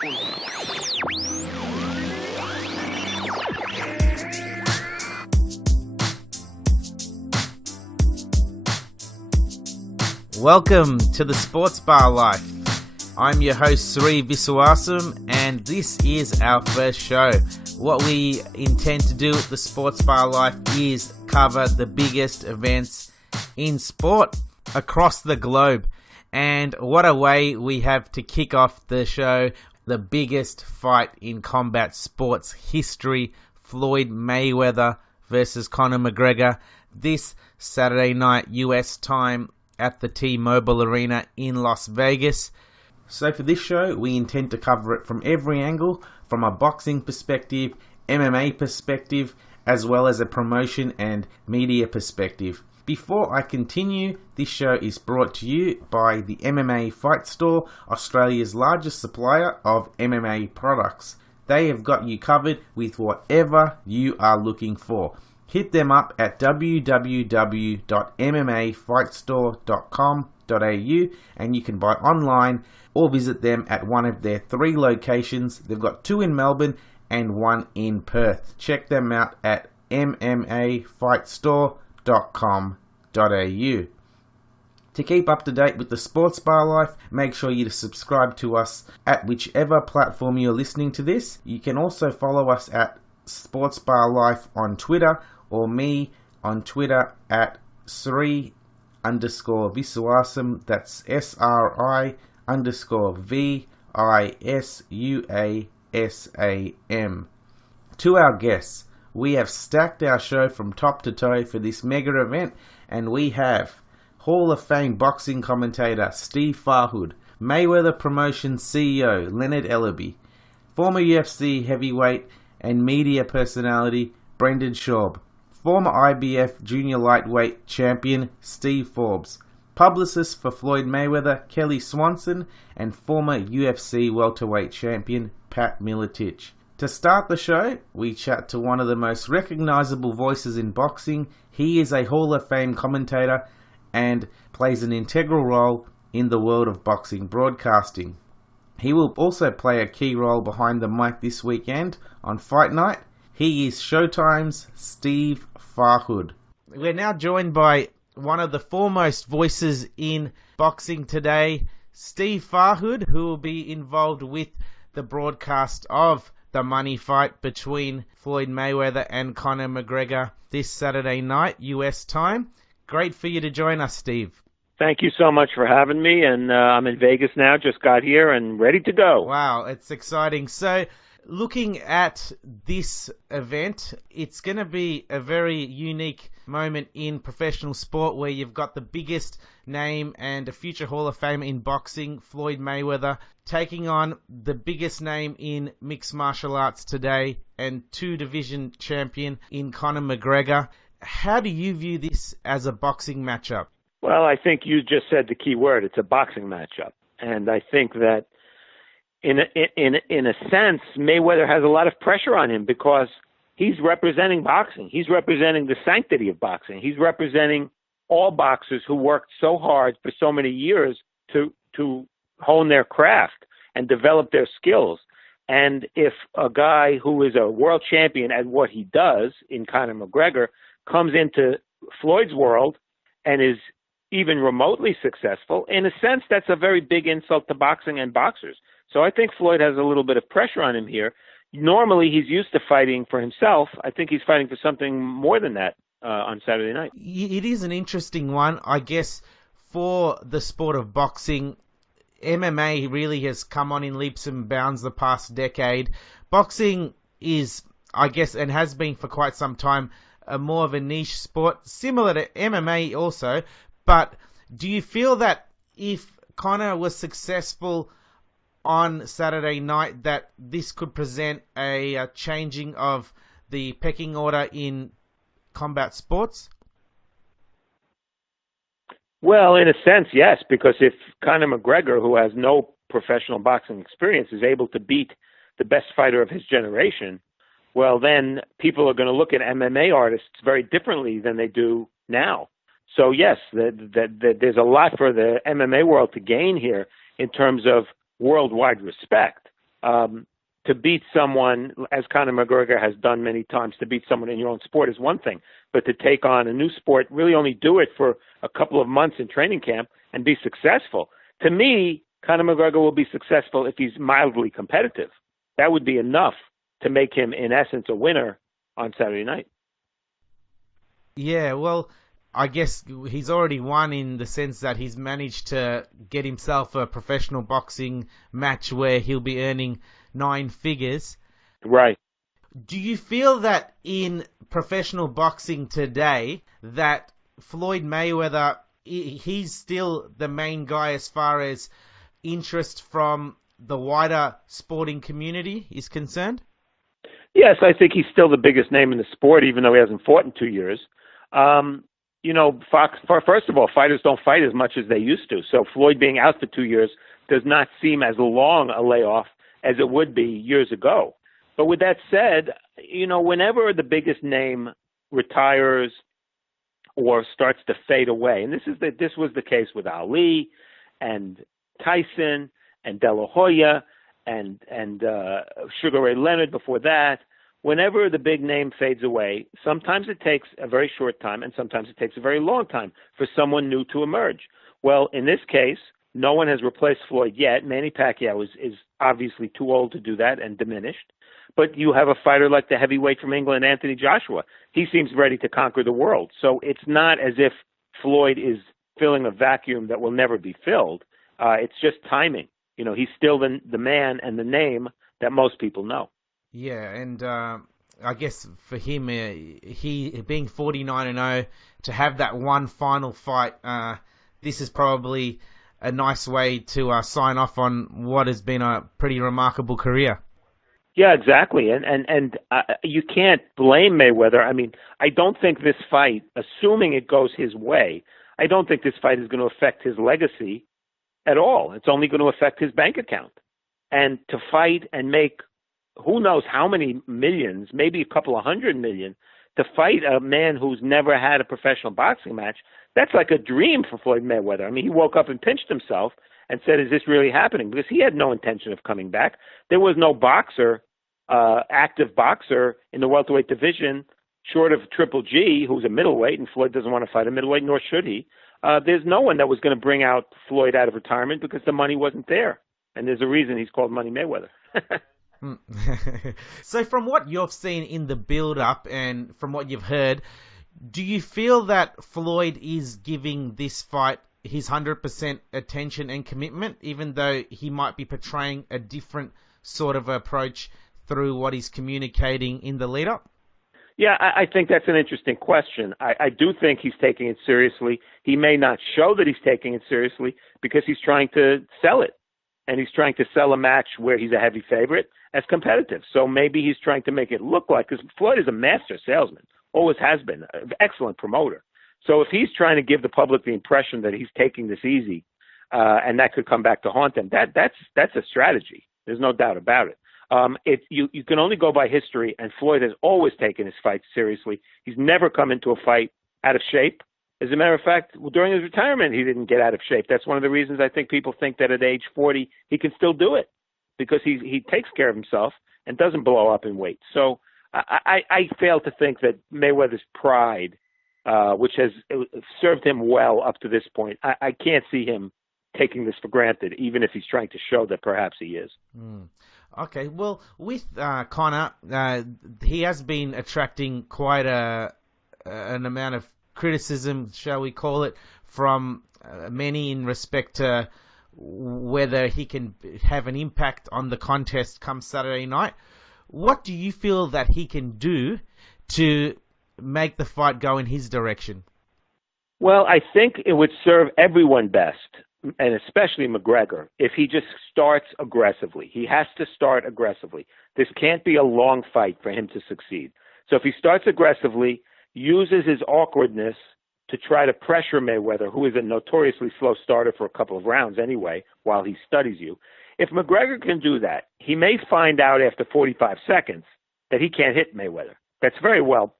Welcome to the SportsBar Life. I'm your host Sri Viswasam, and this is our first show. What we intend to do at the SportsBar Life is cover the biggest events in sport across the globe. And what a way we have to kick off the show, the biggest fight in combat sports history, Floyd Mayweather versus Conor McGregor, this Saturday night US time at the T-Mobile Arena in Las Vegas. So for this show, we intend to cover it from every angle, from a boxing perspective, MMA perspective, as well as a promotion and media perspective. Before I continue, this show is brought to you by the MMA Fight Store, Australia's largest supplier of MMA products. They have got you covered with whatever you are looking for. Hit them up at www.mmafightstore.com.au and you can buy online or visit them at one of their 3 locations. They've got 2 in Melbourne and 1 in Perth. Check them out at mmafightstore.com.au. To keep up to date with the SportsBar Life, make sure you subscribe to us at whichever platform you're listening to this. You can also follow us at SportsBar Life on Twitter, or me on Twitter at Sri_Viswasam. That's SRI_VISUASAM. To our guests, we have stacked our show from top to toe for this mega event, and we have Hall of Fame boxing commentator Steve Farhood, Mayweather Promotions CEO Leonard Ellerbe, former UFC heavyweight and media personality Brendan Schaub, former IBF junior lightweight champion Steve Forbes, publicist for Floyd Mayweather Kelly Swanson, and former UFC welterweight champion Pat Miletich. To start the show, we chat to one of the most recognizable voices in boxing. He is a Hall of Fame commentator and plays an integral role in the world of boxing broadcasting. He will also play a key role behind the mic this weekend on Fight Night. He is Showtime's Steve Farhood. We're now joined by one of the foremost voices in boxing today, Steve Farhood, who will be involved with the broadcast of the money fight between Floyd Mayweather and Conor McGregor this Saturday night, US time. Great for you to join us, Steve. Thank you so much for having me, and I'm in Vegas now, just got here and ready to go. Wow, it's exciting. So, looking at this event, it's going to be a very unique moment in professional sport where you've got the biggest name and a future Hall of Fame in boxing, Floyd Mayweather, taking on the biggest name in mixed martial arts today and 2-division champion in Conor McGregor. How do you view this as a boxing matchup? Well, I think you just said the key word. It's a boxing matchup. And I think that in a sense, Mayweather has a lot of pressure on him because he's representing boxing. He's representing the sanctity of boxing. He's representing all boxers who worked so hard for so many years to hone their craft and develop their skills. And if a guy who is a world champion at what he does in Conor McGregor comes into Floyd's world and is even remotely successful, in a sense, that's a very big insult to boxing and boxers. So I think Floyd has a little bit of pressure on him here. Normally, he's used to fighting for himself. I think he's fighting for something more than that on Saturday night. It is an interesting one, I guess, for the sport of boxing. MMA really has come on in leaps and bounds the past decade. Boxing is, I guess, and has been for quite some time, more of a niche sport, similar to MMA also. But do you feel that if Conor was successful on Saturday night, that this could present a changing of the pecking order in combat sports? Well, in a sense, yes, because if Conor McGregor, who has no professional boxing experience, is able to beat the best fighter of his generation, well, then people are going to look at MMA artists very differently than they do now. So, yes, there's a lot for the MMA world to gain here in terms of worldwide respect. To beat someone, as Conor McGregor has done many times, to beat someone in your own sport is one thing, but to take on a new sport, really only do it for a couple of months in training camp and be successful. To me, Conor McGregor will be successful if he's mildly competitive. That would be enough to make him, in essence, a winner on Saturday night. Yeah, well, I guess he's already won in the sense that he's managed to get himself a professional boxing match where he'll be earning 9 figures. Right. Do you feel that in professional boxing today that Floyd Mayweather, he's still the main guy as far as interest from the wider sporting community is concerned? Yes, I think he's still the biggest name in the sport, even though he hasn't fought in 2 years. First of all, fighters don't fight as much as they used to. So Floyd being out for 2 years does not seem as long a layoff as it would be years ago. But with that said, whenever the biggest name retires or starts to fade away, and this was the case with Ali and Tyson and De La Hoya and Sugar Ray Leonard before that. Whenever the big name fades away, sometimes it takes a very short time and sometimes it takes a very long time for someone new to emerge. Well, in this case, no one has replaced Floyd yet. Manny Pacquiao is obviously too old to do that and diminished. But you have a fighter like the heavyweight from England, Anthony Joshua. He seems ready to conquer the world. So it's not as if Floyd is filling a vacuum that will never be filled. It's just timing. He's still the man and the name that most people know. Yeah, and I guess for him, he being 49-0, to have that one final fight, this is probably a nice way to sign off on what has been a pretty remarkable career. Yeah, exactly. And you can't blame Mayweather. I mean, I don't think this fight, assuming it goes his way, I don't think this fight is going to affect his legacy at all. It's only going to affect his bank account. And to fight and make who knows how many millions, maybe a couple of 100 million, to fight a man who's never had a professional boxing match, that's like a dream for Floyd Mayweather. I mean, he woke up and pinched himself and said, is this really happening? Because he had no intention of coming back. There was no boxer, active boxer in the welterweight division, short of Triple G, who's a middleweight, and Floyd doesn't want to fight a middleweight, nor should he. There's no one that was going to bring out Floyd out of retirement because the money wasn't there. And there's a reason he's called Money Mayweather. So from what you've seen in the build-up and from what you've heard, do you feel that Floyd is giving this fight his 100% attention and commitment, even though he might be portraying a different sort of approach through what he's communicating in the lead-up? Yeah, I think that's an interesting question. I do think he's taking it seriously. He may not show that he's taking it seriously because he's trying to sell it. And he's trying to sell a match where he's a heavy favorite as competitive. So maybe he's trying to make it look like, because Floyd is a master salesman, always has been, an excellent promoter. So if he's trying to give the public the impression that he's taking this easy, and that could come back to haunt him, that's a strategy. There's no doubt about it. You can only go by history, and Floyd has always taken his fights seriously. He's never come into a fight out of shape. As a matter of fact, during his retirement, he didn't get out of shape. That's one of the reasons I think people think that at age 40, he can still do it, because he takes care of himself and doesn't blow up in weight. So I fail to think that Mayweather's pride, which has served him well up to this point, I can't see him taking this for granted, even if he's trying to show that perhaps he is. Okay, well, with Conor, he has been attracting quite an amount of criticism, shall we call it, from many in respect to whether he can have an impact on the contest come Saturday night. What do you feel that he can do to make the fight go in his direction? Well, I think it would serve everyone best, and especially McGregor, if he just starts aggressively. He has to start aggressively. This can't be a long fight for him to succeed. So if he starts aggressively, uses his awkwardness to try to pressure Mayweather, who is a notoriously slow starter for a couple of rounds anyway, while he studies you. If McGregor can do that, he may find out after 45 seconds that he can't hit Mayweather. That's very well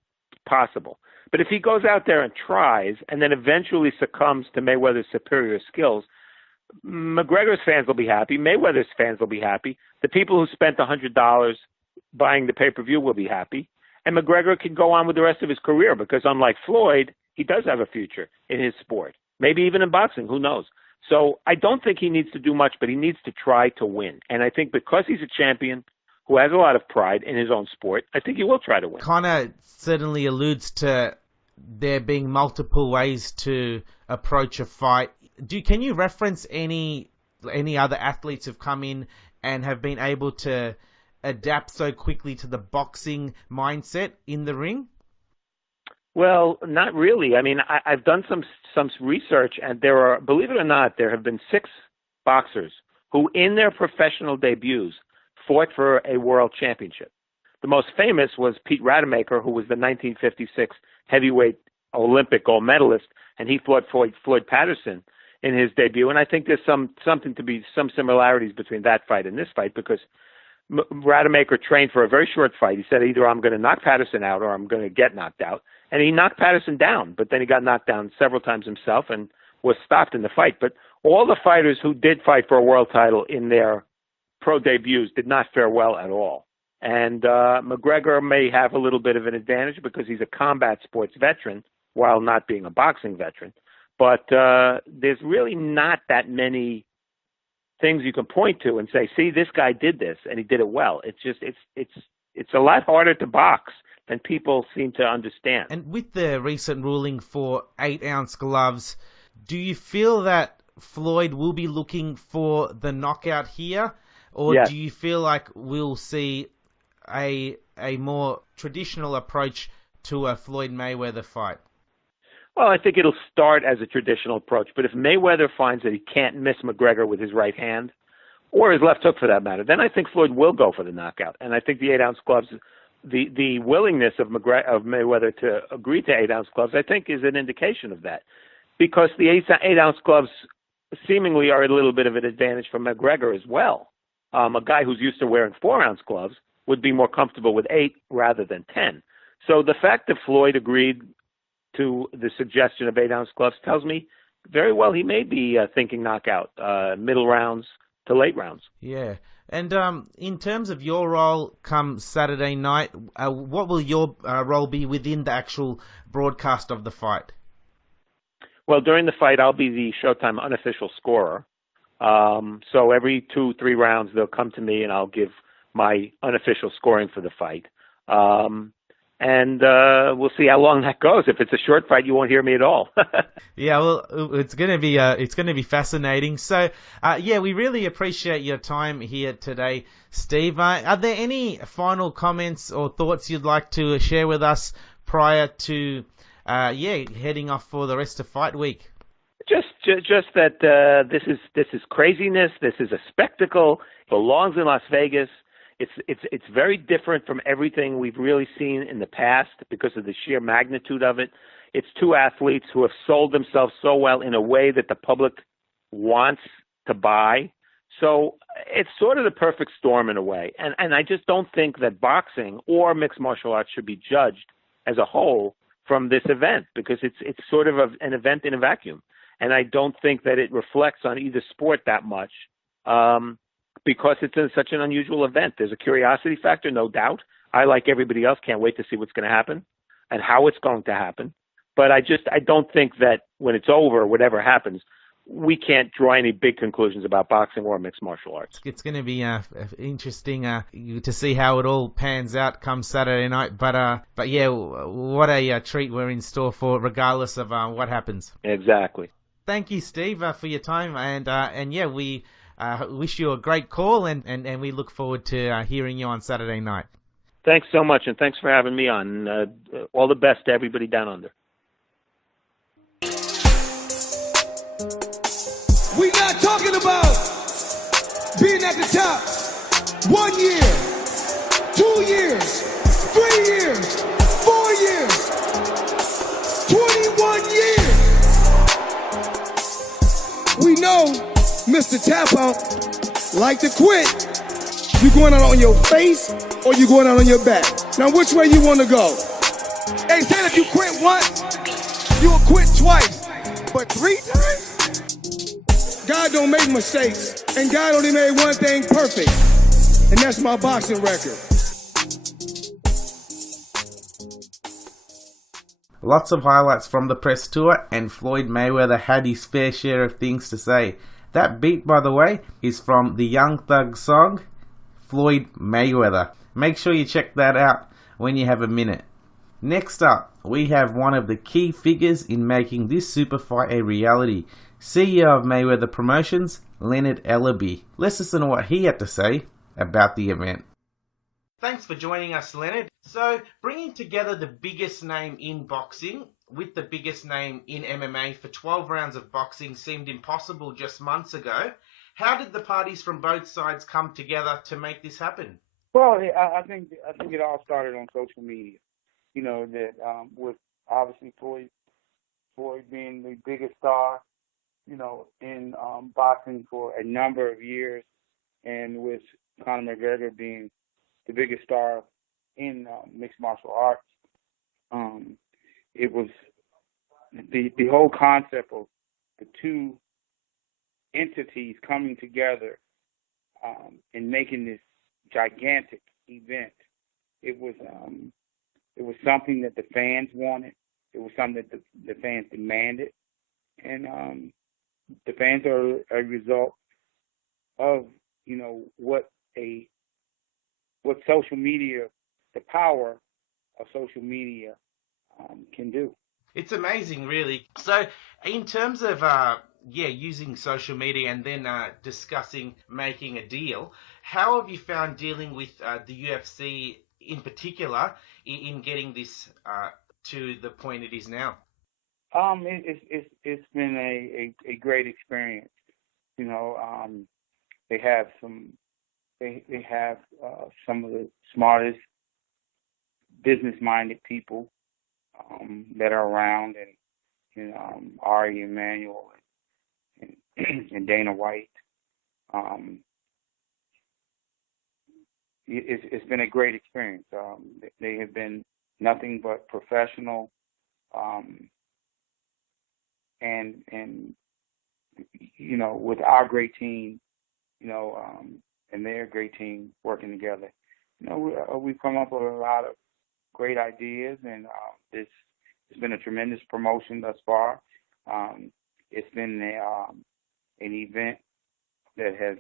possible. But if he goes out there and tries and then eventually succumbs to Mayweather's superior skills, McGregor's fans will be happy. Mayweather's fans will be happy. The people who spent $100 buying the pay-per-view will be happy. And McGregor can go on with the rest of his career because unlike Floyd, he does have a future in his sport. Maybe even in boxing, who knows? So I don't think he needs to do much, but he needs to try to win. And I think because he's a champion who has a lot of pride in his own sport, I think he will try to win. Connor certainly alludes to there being multiple ways to approach a fight. Can you reference any other athletes who've come in and have been able to adapt so quickly to the boxing mindset in the ring? Well, not really. I mean, I've done some research, and there are, believe it or not, there have been 6 boxers who, in their professional debuts, fought for a world championship. The most famous was Pete Rademacher, who was the 1956 heavyweight Olympic gold medalist, and he fought Floyd Patterson in his debut. And I think there's some similarities between that fight and this fight, because Rademacher trained for a very short fight. He said, either I'm going to knock Patterson out or I'm going to get knocked out. And he knocked Patterson down, but then he got knocked down several times himself and was stopped in the fight. But all the fighters who did fight for a world title in their pro debuts did not fare well at all. And McGregor may have a little bit of an advantage because he's a combat sports veteran while not being a boxing veteran. But there's really not that many things you can point to and say, see, this guy did this and he did it well. It's just it's a lot harder to box than people seem to understand. And with the recent ruling for 8-ounce gloves, do you feel that Floyd will be looking for the knockout here? Or Yes. do you feel like we'll see a more traditional approach to a Floyd Mayweather fight? Well, I think it'll start as a traditional approach. But if Mayweather finds that he can't miss McGregor with his right hand, or his left hook for that matter, then I think Floyd will go for the knockout. And I think the 8-ounce gloves, the willingness of Mayweather to agree to 8-ounce gloves, I think is an indication of that. Because the 8-ounce gloves seemingly are a little bit of an advantage for McGregor as well. A guy who's used to wearing 4-ounce gloves would be more comfortable with 8 rather than 10. So the fact that Floyd agreed to the suggestion of 8-ounce gloves tells me very well he may be thinking knockout, middle rounds to late rounds. Yeah. And in terms of your role come Saturday night, what will your role be within the actual broadcast of the fight? Well, during the fight, I'll be the Showtime unofficial scorer. So every 2-3 rounds, they'll come to me and I'll give my unofficial scoring for the fight. And we'll see how long that goes. If it's a short fight, you won't hear me at all. Yeah, well, it's going to be fascinating. So, we really appreciate your time here today, Steve. Are there any final comments or thoughts you'd like to share with us prior to, heading off for the rest of fight week? Just that this is craziness. This is a spectacle. It belongs in Las Vegas. It's very different from everything we've really seen in the past because of the sheer magnitude of it. It's 2 athletes who have sold themselves so well in a way that the public wants to buy. So it's sort of the perfect storm in a way. And I just don't think that boxing or mixed martial arts should be judged as a whole from this event because it's sort of an event in a vacuum. And I don't think that it reflects on either sport that much. Because it's such an unusual event. There's a curiosity factor, no doubt. I, like everybody else, can't wait to see what's going to happen and how it's going to happen. But I don't think that when it's over, whatever happens, we can't draw any big conclusions about boxing or mixed martial arts. It's going to be interesting to see how it all pans out come Saturday night. But yeah, what a treat we're in store for, regardless of what happens. Exactly. Thank you, Steve, for your time. And we wish you a great call, and we look forward to hearing you on Saturday night. Thanks so much, and thanks for having me on. All the best to everybody down under. We're not talking about being at the top 1 year, 2 years, 3 years, 4 years, 21 years. We know Mr. Tap Out like to quit. You going out on your face or you going out on your back? Now which way you want to go? They said if you quit once, you'll quit twice. But 3 times? God don't make mistakes, and God only made one thing perfect, and that's my boxing record. Lots of highlights from the press tour, and Floyd Mayweather had his fair share of things to say. That beat, by the way, is from the Young Thug song, Floyd Mayweather. Make sure you check that out when you have a minute. Next up, we have one of the key figures in making this super fight a reality. CEO of Mayweather Promotions, Leonard Ellerbe. Let's listen to what he had to say about the event. Thanks for joining us, Leonard. So, bringing together the biggest name in boxing with the biggest name in MMA for 12 rounds of boxing seemed impossible just months ago. How did the parties from both sides come together to make this happen? Well, I think it all started on social media. You know, that with obviously Floyd being the biggest star, you know, in boxing for a number of years, and with Conor McGregor being the biggest star in mixed martial arts. It was the whole concept of the two entities coming together and making this gigantic event. It was something that the fans wanted. It was something that the fans demanded, and the fans are a result of, you know, what social media, the power of social media can do. It's amazing, really. So, in terms of using social media and then discussing making a deal, how have you found dealing with the UFC in particular in getting this to the point it is now? It's been a great experience. You know, they have some of the smartest, business-minded people that are around, and Ari Emanuel and Dana White. It's been a great experience. They have been nothing but professional, and you know, with our great team, you know, and their great team working together, you know, we've come up with a lot of great ideas, and it's been a tremendous promotion thus far. It's been an event that has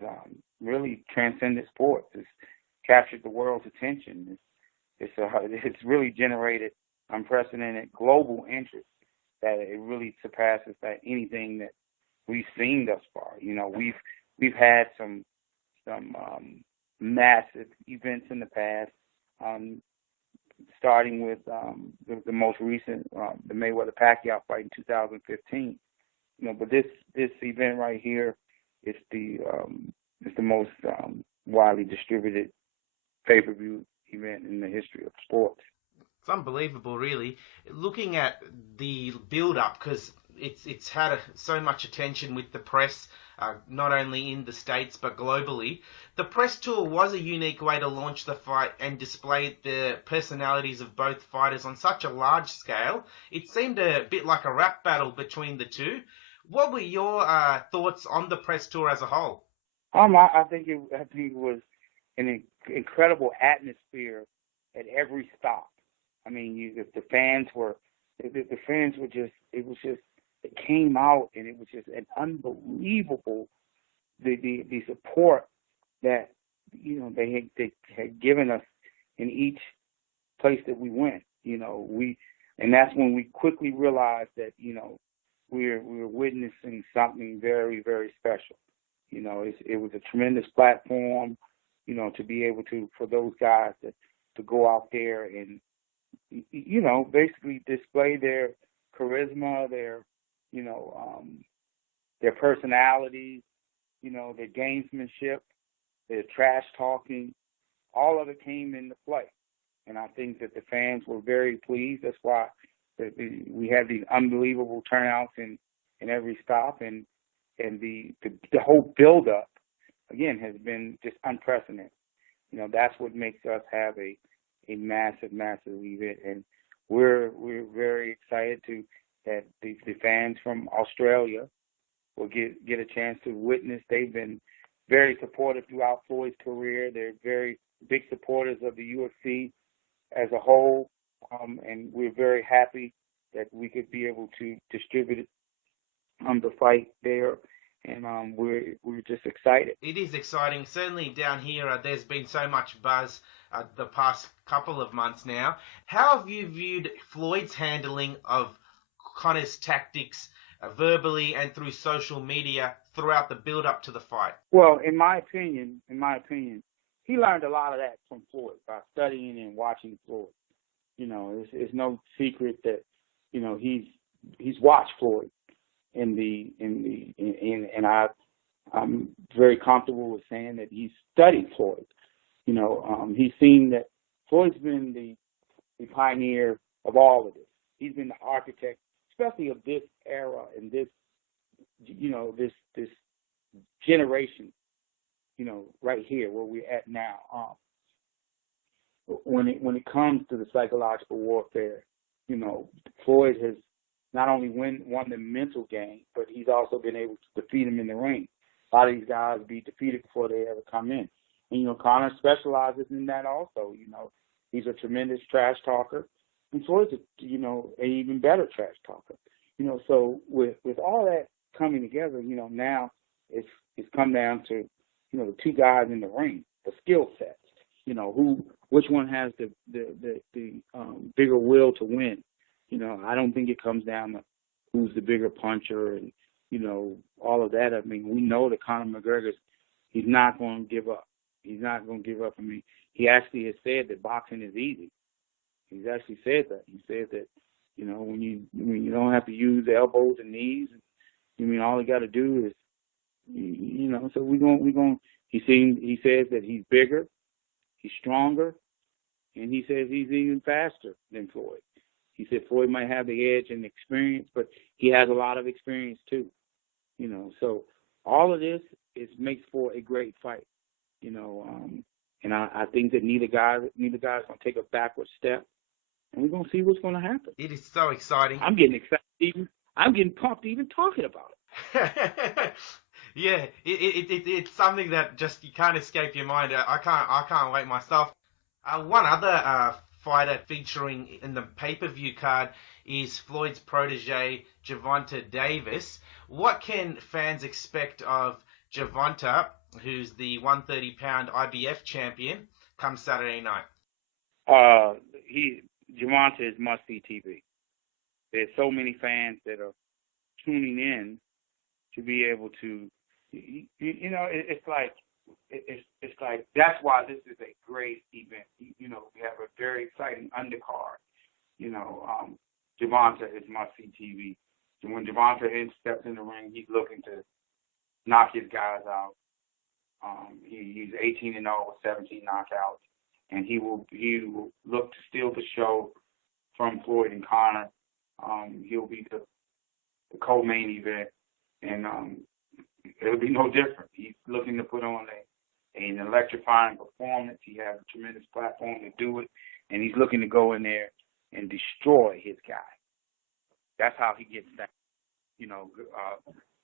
really transcended sports. It's captured the world's attention. It's really generated unprecedented global interest that it really surpasses anything that we've seen thus far. You know, we've had some massive events in the past, starting with the most recent, the Mayweather-Pacquiao fight in 2015. You know, but this event right here is the most widely distributed pay-per-view event in the history of sports. It's unbelievable, really. Looking at the build-up, because it's had so much attention with the press, not only in the States but globally. The press tour was a unique way to launch the fight and display the personalities of both fighters on such a large scale. It seemed a bit like a rap battle between the two. What were your thoughts on the press tour as a whole? I think it was an incredible atmosphere at every stop. I mean, the fans were just, it came out, and it was just an unbelievable the support that, you know, they had given us in each place that we went. You know, and that's when we quickly realized that, you know, we were witnessing something very, very special. You know, it was a tremendous platform, you know, to be able to, for those guys to go out there and, you know, basically display their charisma, their, you know, their personalities, you know, their gamesmanship, their trash talking. All of it came into play. And I think that the fans were very pleased. That's why we had these unbelievable turnouts in every stop, and the whole build-up, again, has been just unprecedented. You know, that's what makes us have a massive, massive event, and we're very excited that the fans from Australia will get a chance to witness. They've been very supportive throughout Floyd's career. They're very big supporters of the UFC as a whole, and we're very happy that we could be able to distribute the fight there, and we're just excited. It is exciting. Certainly down here, there's been so much buzz the past couple of months now. How have you viewed Floyd's handling of Conor's tactics verbally and through social media throughout the build-up to the fight? Well, in my opinion, he learned a lot of that from Floyd by studying and watching Floyd. You know, it's no secret that, you know, he's watched Floyd and I'm very comfortable with saying that he's studied Floyd. You know, he's seen that Floyd's been the pioneer of all of this. He's been the architect, especially of this era and this, you know, this generation, you know, right here where we're at now. When it comes to the psychological warfare, you know, Floyd has not only won the mental game, but he's also been able to defeat him in the ring. A lot of these guys be defeated before they ever come in. And, you know, Conor specializes in that also. You know, he's a tremendous trash talker. And Floyd's, you know, an even better trash talker. You know, so with all that coming together, you know, now it's come down to, you know, the two guys in the ring, the skill sets. You know, which one has the bigger will to win. You know, I don't think it comes down to who's the bigger puncher and, you know, all of that. I mean, we know that Conor McGregor, he's not going to give up. He's not going to give up. I mean, he actually has said that boxing is easy. He's actually said that. He said that, you know, when you don't have to use the elbows and knees, I mean, all you got to do is, you know. So we're going. He says that he's bigger, he's stronger, and he says he's even faster than Floyd. He said Floyd might have the edge and experience, but he has a lot of experience too. You know, so all of this makes for a great fight. You know, and I think that neither guy's gonna take a backward step, and we're gonna see what's gonna happen. It is so exciting. I'm getting excited. I'm getting pumped even talking about it. Yeah, it's something that just you can't escape your mind. I can't wait myself. One other fighter featuring in the pay-per-view card is Floyd's protege, Gervonta Davis. What can fans expect of Gervonta, who's the 130-pound IBF champion, come Saturday night? Gervonta is must-see TV. There's so many fans that are tuning in to be able to, you know, it's like that's why this is a great event. You know, we have a very exciting undercard. You know, Gervonta is must-see TV. And when Gervonta steps in the ring, he's looking to knock his guys out. He's 18-0 with 17 knockouts, and he will look to steal the show from Floyd and Conor. He'll be the co-main event, and it'll be no different. He's looking to put on an electrifying performance. He has a tremendous platform to do it, and he's looking to go in there and destroy his guy. That's how he gets down. You know,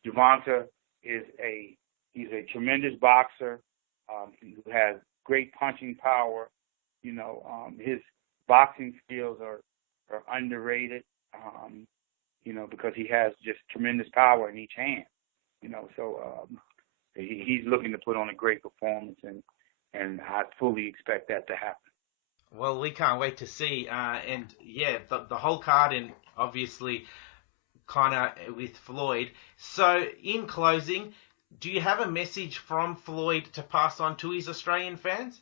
Gervonta he's a tremendous boxer. He has great punching power. You know, his boxing skills are underrated. You know, because he has just tremendous power in each hand. You know, so he's looking to put on a great performance, and I fully expect that to happen. Well, we can't wait to see. And yeah, the whole card, and obviously Conor with Floyd. So in closing, do you have a message from Floyd to pass on to his Australian fans?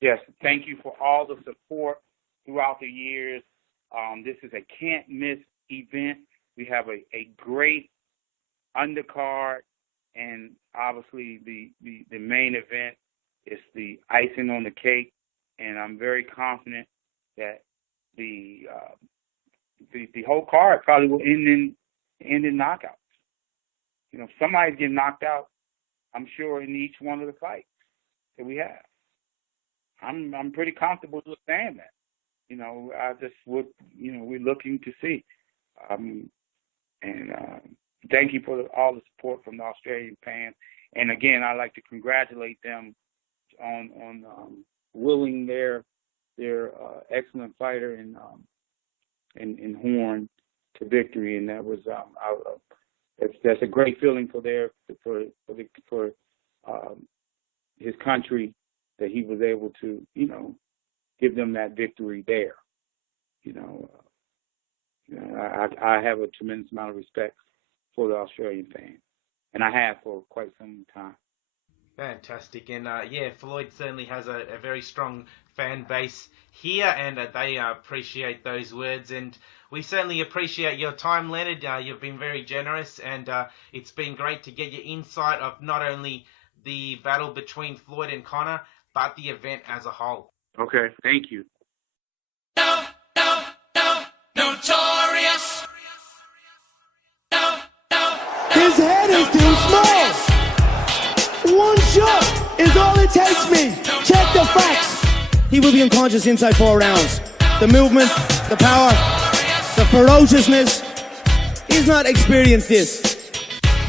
Yes, thank you for all the support throughout the years. This is a can't-miss event. We have a great undercard, and obviously the main event is the icing on the cake. And I'm very confident that the whole card probably will end in knockouts. You know, if somebody's getting knocked out, I'm sure in each one of the fights that we have. I'm pretty comfortable with saying that. You know, we're looking to see. thank you for all the support from the Australian fans. And again, I'd like to congratulate them on willing their excellent fighter in Horn to victory, and that was that's a great feeling for his country, that he was able to give them that victory there. I have a tremendous amount of respect for the Australian fans, and I have for quite some time. Fantastic. And Floyd certainly has a very strong fan base here, and they appreciate those words. And we certainly appreciate your time, Leonard. You've been very generous, and it's been great to get your insight of not only the battle between Floyd and Conor, but the event as a whole. Okay, thank you. Notorious. His head is too small. One shot is all it takes me. Check the facts. He will be unconscious inside 4 rounds. The movement, the power, the ferociousness. He's not experienced this.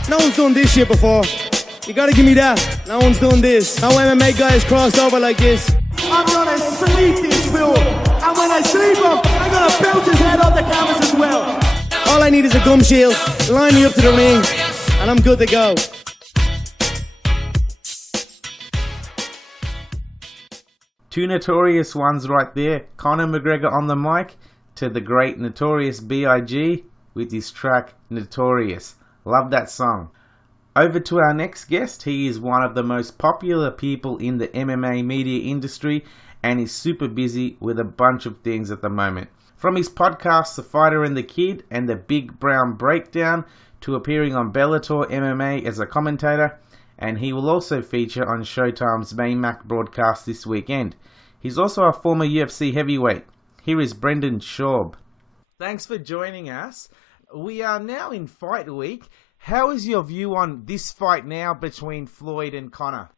No one's done this shit before. You gotta give me that. No one's done this. No MMA guys crossed over like this. I'm gonna sleep this fool. And when I sleep him, I'm gonna bounce his head off the canvas as well. All I need is a gum shield. Line me up to the ring, and I'm good to go. Two notorious ones right there. Conor McGregor on the mic to the great Notorious B.I.G. with his track Notorious. Love that song. Over to our next guest. He is one of the most popular people in the MMA media industry and is super busy with a bunch of things at the moment. From his podcast, The Fighter and the Kid and the Big Brown Breakdown, to appearing on Bellator MMA as a commentator, and he will also feature on Showtime's MayMac broadcast this weekend. He's also a former UFC heavyweight. Here is Brendan Schaub. Thanks for joining us. We are now in fight week. How is your view on this fight now between Floyd and Conor?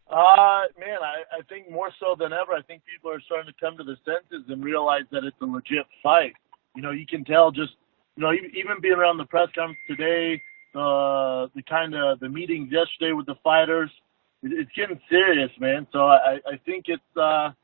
Man, I think more so than ever, I think people are starting to come to the senses and realize that it's a legit fight. You can tell just, even being around the press conference today, the meetings yesterday with the fighters, it's getting serious, man. So I think it's not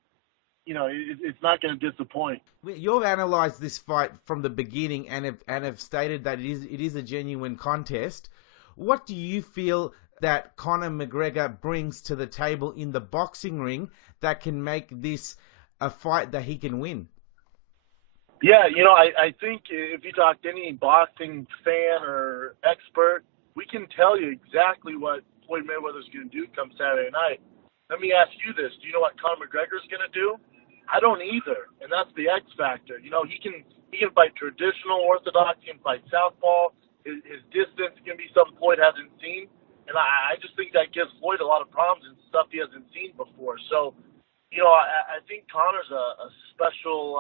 going to disappoint. You've analysed this fight from the beginning and have stated that it is a genuine contest. What do you feel that Conor McGregor brings to the table in the boxing ring that can make this a fight that he can win? Yeah, I think if you talk to any boxing fan or expert, we can tell you exactly what Floyd Mayweather's going to do come Saturday night. Let me ask you this. Do you know what Conor McGregor's going to do? I don't either, and that's the X factor. He can fight traditional orthodox, he can fight southpaw. His distance can be something Floyd hasn't seen, and I just think that gives Floyd a lot of problems and stuff he hasn't seen before. So, I think Conor's a special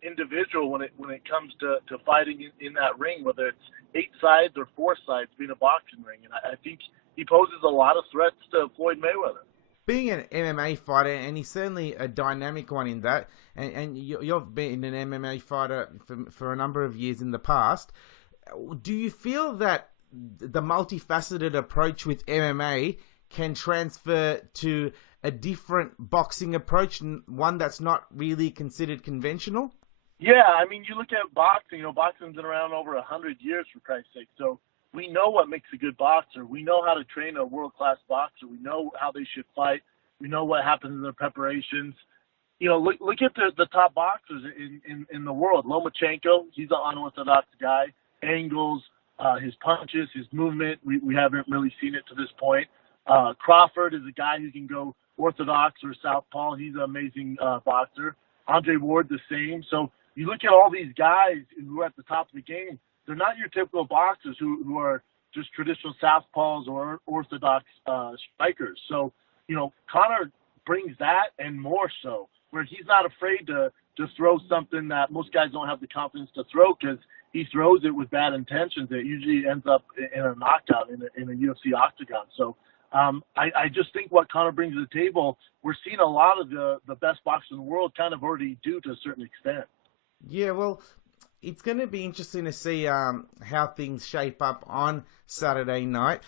individual when it comes to fighting in that ring, whether it's 8 sides or 4 sides, being a boxing ring, and I think he poses a lot of threats to Floyd Mayweather. Being an MMA fighter, and he's certainly a dynamic one in that, and you've been an MMA fighter for a number of years in the past. Do you feel that the multifaceted approach with MMA can transfer to a different boxing approach, one that's not really considered conventional? Yeah, you look at boxing. Boxing's been around over 100 years, for Christ's sake. So we know what makes a good boxer. We know how to train a world-class boxer. We know how they should fight. We know what happens in their preparations. Look at the top boxers in the world. Lomachenko, he's an unorthodox guy. Angles, his punches, his movement, we haven't really seen it to this point. Crawford is a guy who can go orthodox or southpaw. He's an amazing boxer. Andre Ward, the same. So you look at all these guys who are at the top of the game, they're not your typical boxers who are just traditional southpaws or orthodox strikers. So, Conor brings that and more so, where he's not afraid to throw something that most guys don't have the confidence to throw, because he throws it with bad intentions. It usually ends up in a knockout in a UFC octagon. So I just think what Conor brings to the table, we're seeing a lot of the best boxers in the world kind of already do to a certain extent. Yeah, well, It's going to be interesting to see how things shape up on Saturday night.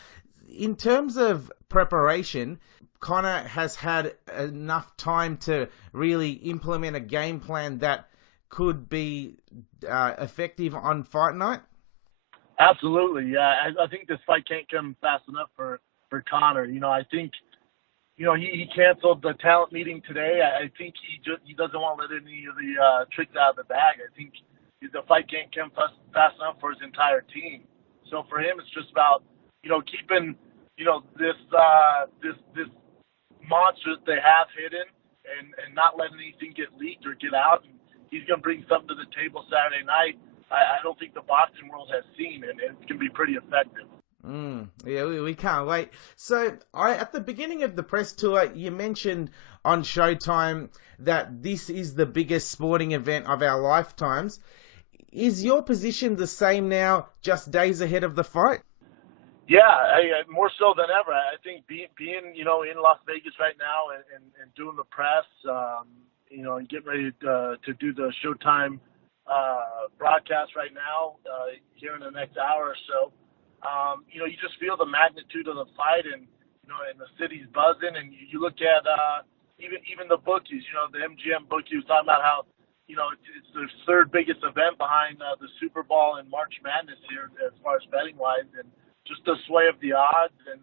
In terms of preparation, Conor has had enough time to really implement a game plan that could be effective on fight night? Absolutely, yeah. I think this fight can't come fast enough for Conor. I think, he canceled the talent meeting today. I think he doesn't want to let any of the tricks out of the bag. I think the fight can't come fast enough for his entire team. So for him, it's just about, keeping, this monster that they have hidden and not letting anything get leaked or get out. And he's going to bring something to the table Saturday night I don't think the boxing world has seen, and it's going to be pretty effective. Yeah, we can't wait. So, at the beginning of the press tour, you mentioned on Showtime that this is the biggest sporting event of our lifetimes. Is your position the same now, just days ahead of the fight? Yeah, more so than ever. I think being in Las Vegas right now and doing the press, and getting ready to do the Showtime broadcast right now here in the next hour or so. You just feel the magnitude of the fight, and the city's buzzing. And you look at even the bookies. The MGM bookie was talking about how it's the third biggest event behind the Super Bowl and March Madness here as far as betting wise, and just the sway of the odds. And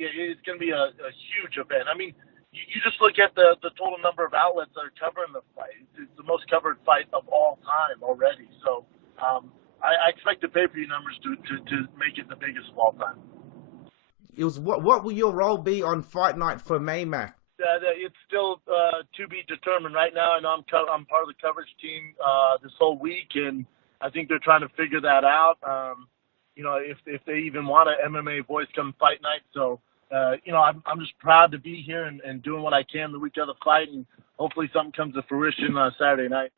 it's going to be a huge event. I mean, you just look at the total number of outlets that are covering the fight. It's the most covered fight of all time already. So I expect the pay-per-view numbers to make it the biggest of all time. It was what will your role be on fight night for MayMac? It's still to be determined right now. I know I'm part of the coverage team this whole week, and I think they're trying to figure that out. If they even want an MMA voice come fight night. So I'm just proud to be here and doing what I can the week of the fight, and hopefully something comes to fruition Saturday night.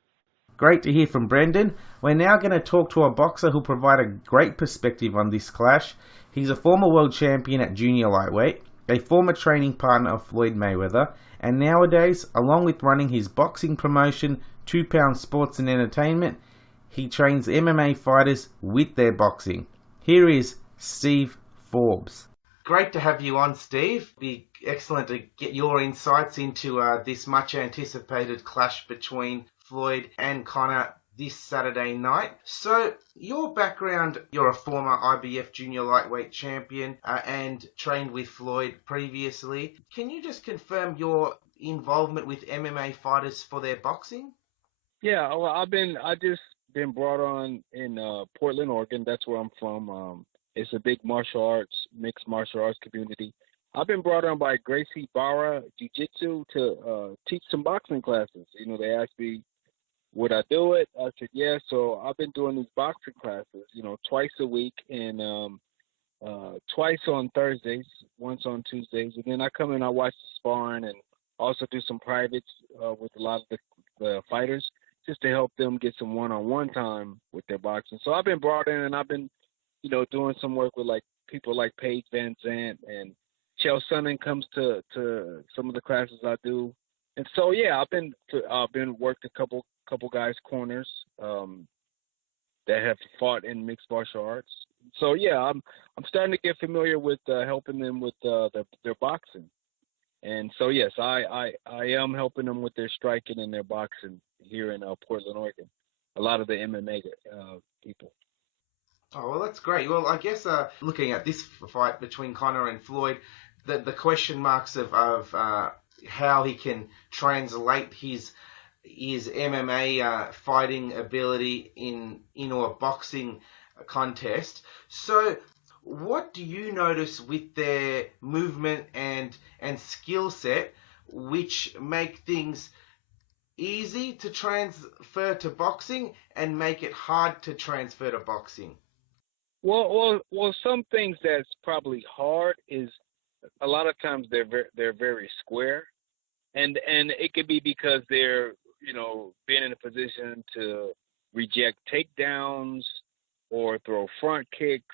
Great to hear from Brendan. We're now going to talk to a boxer who'll provide a great perspective on this clash. He's a former world champion at junior lightweight, a former training partner of Floyd Mayweather, and nowadays, along with running his boxing promotion, 2 Pound Sports and Entertainment, he trains MMA fighters with their boxing. Here is Steve Forbes. Great to have you on, Steve. It'd be excellent to get your insights into this much anticipated clash between Floyd and Conor this Saturday night. So, your background, you're a former IBF junior lightweight champion and trained with Floyd previously. Can you just confirm your involvement with MMA fighters for their boxing? Yeah, well, I just been brought on in Portland, Oregon. That's where I'm from. It's a big mixed martial arts community. I've been brought on by Gracie Barra Jiu-Jitsu to teach some boxing classes. They asked me, would I do it? I said, yeah. So I've been doing these boxing classes, twice a week, and twice on Thursdays, once on Tuesdays. And then I come in, I watch the sparring and also do some privates with a lot of the fighters just to help them get some one-on-one time with their boxing. So I've been brought in, and I've been doing some work with people like Paige Van Zandt, and Chael Sonnen comes to some of the classes I do. And so yeah, I've been worked a couple guys corners that have fought in mixed martial arts. So yeah, I'm starting to get familiar with helping them with their boxing. And so yes, I am helping them with their striking and their boxing here in Portland, Oregon. A lot of the MMA people. Oh, well, that's great. Well, I guess looking at this fight between Conor and Floyd, the question marks of how he can translate his MMA fighting ability in a boxing contest. So, what do you notice with their movement and skill set which make things easy to transfer to boxing and make it hard to transfer to boxing? Well, some things that's probably hard is a lot of times they're very square, and it could be because they're being in a position to reject takedowns or throw front kicks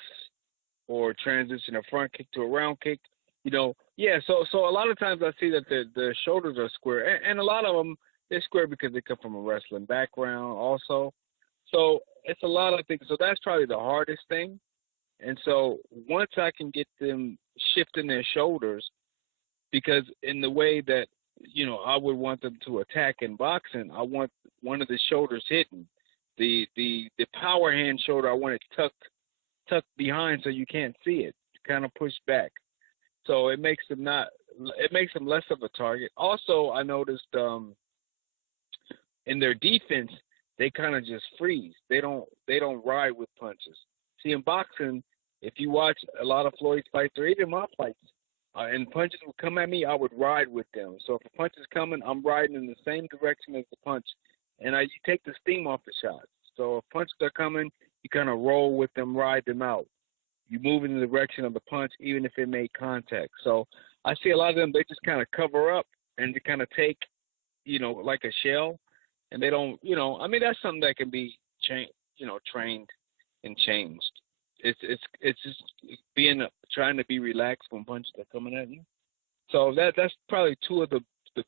or transition a front kick to a round kick. Yeah. So a lot of times I see that the shoulders are square, and a lot of them they're square because they come from a wrestling background also. So it's a lot of things. So that's probably the hardest thing. And so once I can get them shifting their shoulders, because in the way that, I would want them to attack in boxing, I want one of the shoulders hidden. The power hand shoulder, I want it tucked behind so you can't see it, kind of pushed back. So it makes them less of a target. Also, I noticed in their defense, they kind of just freeze. They don't ride with punches. See, in boxing, if you watch a lot of Floyd's fights or even my fights, and punches would come at me, I would ride with them. So if a punch is coming, I'm riding in the same direction as the punch, and you take the steam off the shots. So if punches are coming, you kind of roll with them, ride them out. You move in the direction of the punch, even if it made contact. So I see a lot of them, they just kind of cover up and they kind of take, like a shell, and they don't, that's something that can be trained and changed. It's just trying to be relaxed when punches are coming at you. So that's probably two of the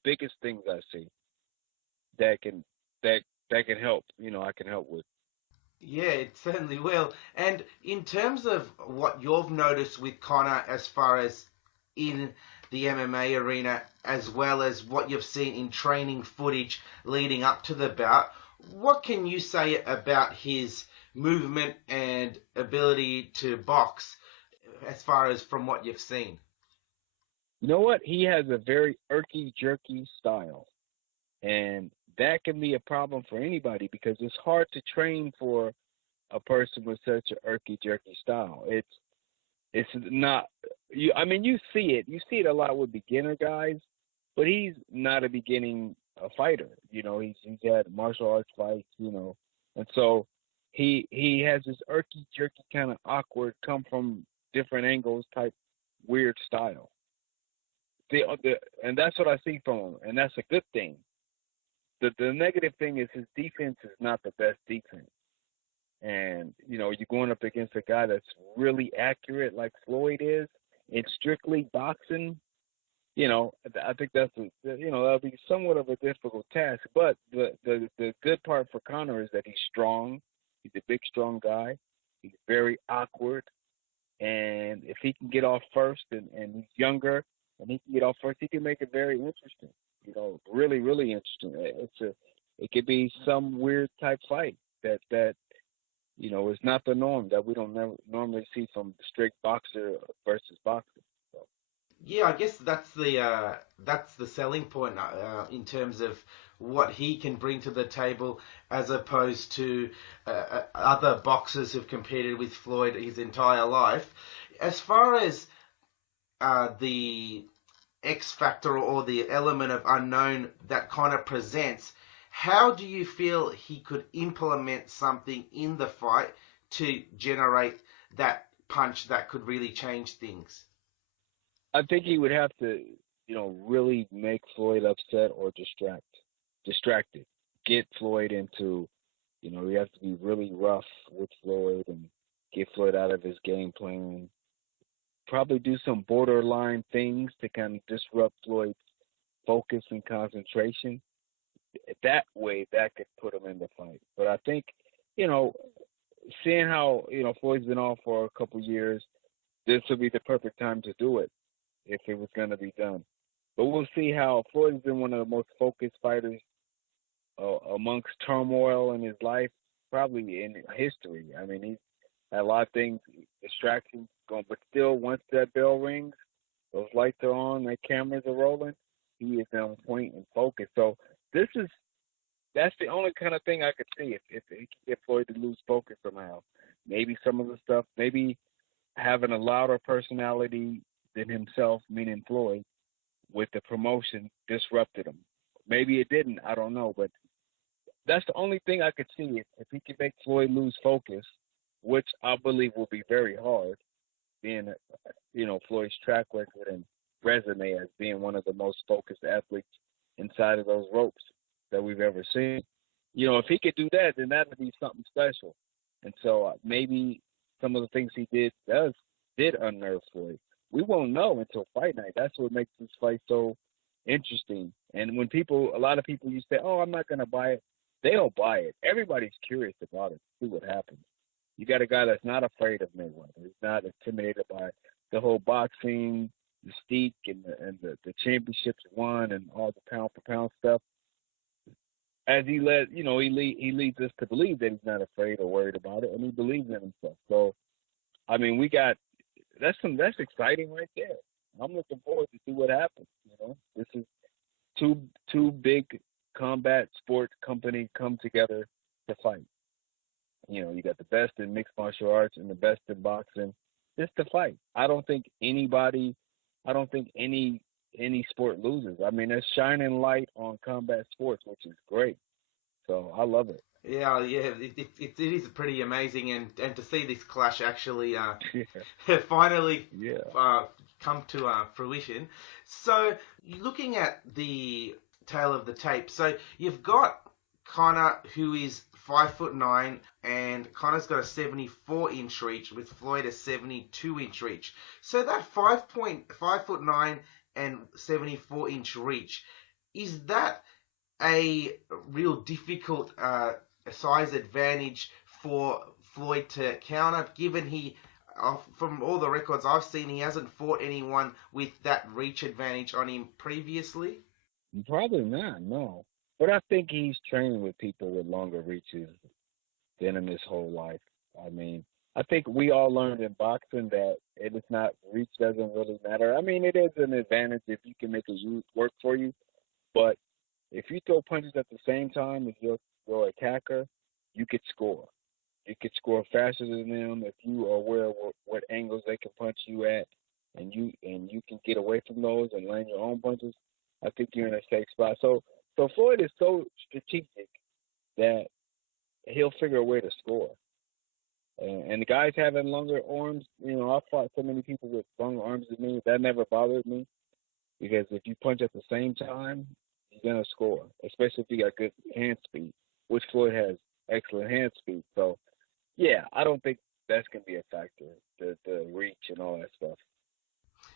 biggest things I see that can help. I can help with. Yeah, it certainly will. And in terms of what you've noticed with Conor, as far as in the MMA arena, as well as what you've seen in training footage leading up to the bout, what can you say about his movement and ability to box, as far as from what you've seen? You know what? He has a very irky-jerky style. And that can be a problem for anybody because it's hard to train for a person with such an irky-jerky style. It's not you. I mean, you see it. You see it a lot with beginner guys, but he's not a beginning fighter. He's had martial arts fights. And so he has this irky-jerky kind of awkward, come from different angles type weird style. And that's what I see from him, and that's a good thing. The negative thing is his defense is not the best defense. And, you're going up against a guy that's really accurate like Floyd is in strictly boxing. I think that'll be somewhat of a difficult task. But the good part for Conor is that he's strong. He's a big, strong guy. He's very awkward. And if he can get off first and he's younger and he can get off first, he can make it very interesting. Really, really interesting. It could be some weird type fight that is not the norm, that we don't normally see from straight boxer versus boxer. So. Yeah, I guess that's the selling point in terms of what he can bring to the table, as opposed to other boxers who've competed with Floyd his entire life. As far as the X factor or the element of unknown that Conor presents, how do you feel he could implement something in the fight to generate that punch that could really change things? I think he would have to, really make Floyd upset or distracted. Get Floyd into, he has to be really rough with Floyd and get Floyd out of his game plan. Probably do some borderline things to kind of disrupt Floyd's focus and concentration. That way, that could put him in the fight. But I think, seeing how, Floyd's been off for a couple years, this would be the perfect time to do it if it was going to be done. But we'll see how Floyd's been one of the most focused fighters amongst turmoil in his life, probably in history. I mean, he's had a lot of things, distractions going, but still, once that bell rings, those lights are on, the cameras are rolling, he is on point and focused. So that's the only kind of thing I could see if he can get Floyd to lose focus somehow. Maybe some of the stuff, maybe having a louder personality than himself, meaning Floyd, with the promotion disrupted him. Maybe it didn't, I don't know, but that's the only thing I could see. If he can make Floyd lose focus, which I believe will be very hard, being, Floyd's track record and resume as being one of the most focused athletes inside of those ropes that we've ever seen. If he could do that, then that would be something special. And so maybe some of the things he did unnerve Floyd. We won't know until fight night. That's what makes this fight so interesting. And when a lot of people, you say, oh, I'm not going to buy it, they'll buy it. Everybody's curious about it. See what happens. You got a guy that's not afraid of Mayweather. He's not intimidated by the whole boxing, the mystique, and the championships won, and all the pound for pound stuff. As he leads us to believe that he's not afraid or worried about it, and he believes in himself. So, I mean, that's exciting right there. I'm looking forward to see what happens. This is two big combat sport companies come together to fight. You got the best in mixed martial arts and the best in boxing, just to fight. I don't think any sport loses. I mean, it's shining light on combat sports, which is great. So I love it. Yeah, it is pretty amazing, and to see this clash actually finally come to fruition. So, looking at the tail of the tape, so you've got Conor, who is 5'9", and Conor's got a 74-inch reach, with Floyd a 72-inch reach. So that 5'9" and 74-inch reach, is that a real difficult size advantage for Floyd to counter, given he, from all the records I've seen, he hasn't fought anyone with that reach advantage on him previously? Probably not, no. But I think he's training with people with longer reaches than him his whole life. I mean, I think we all learned in boxing that reach doesn't really matter. I mean, it is an advantage if you can make it work for you, but if you throw punches at the same time as your attacker, you could score. You could score faster than them if you are aware of what angles they can punch you at, and you can get away from those and land your own punches. I think you're in a safe spot. So Floyd is so strategic that he'll figure a way to score. And the guys having longer arms, I've fought so many people with longer arms than me. That never bothered me, because if you punch at the same time, you're going to score, especially if you got good hand speed, which Floyd has excellent hand speed. So, yeah, I don't think that's going to be a factor, the reach and all that stuff.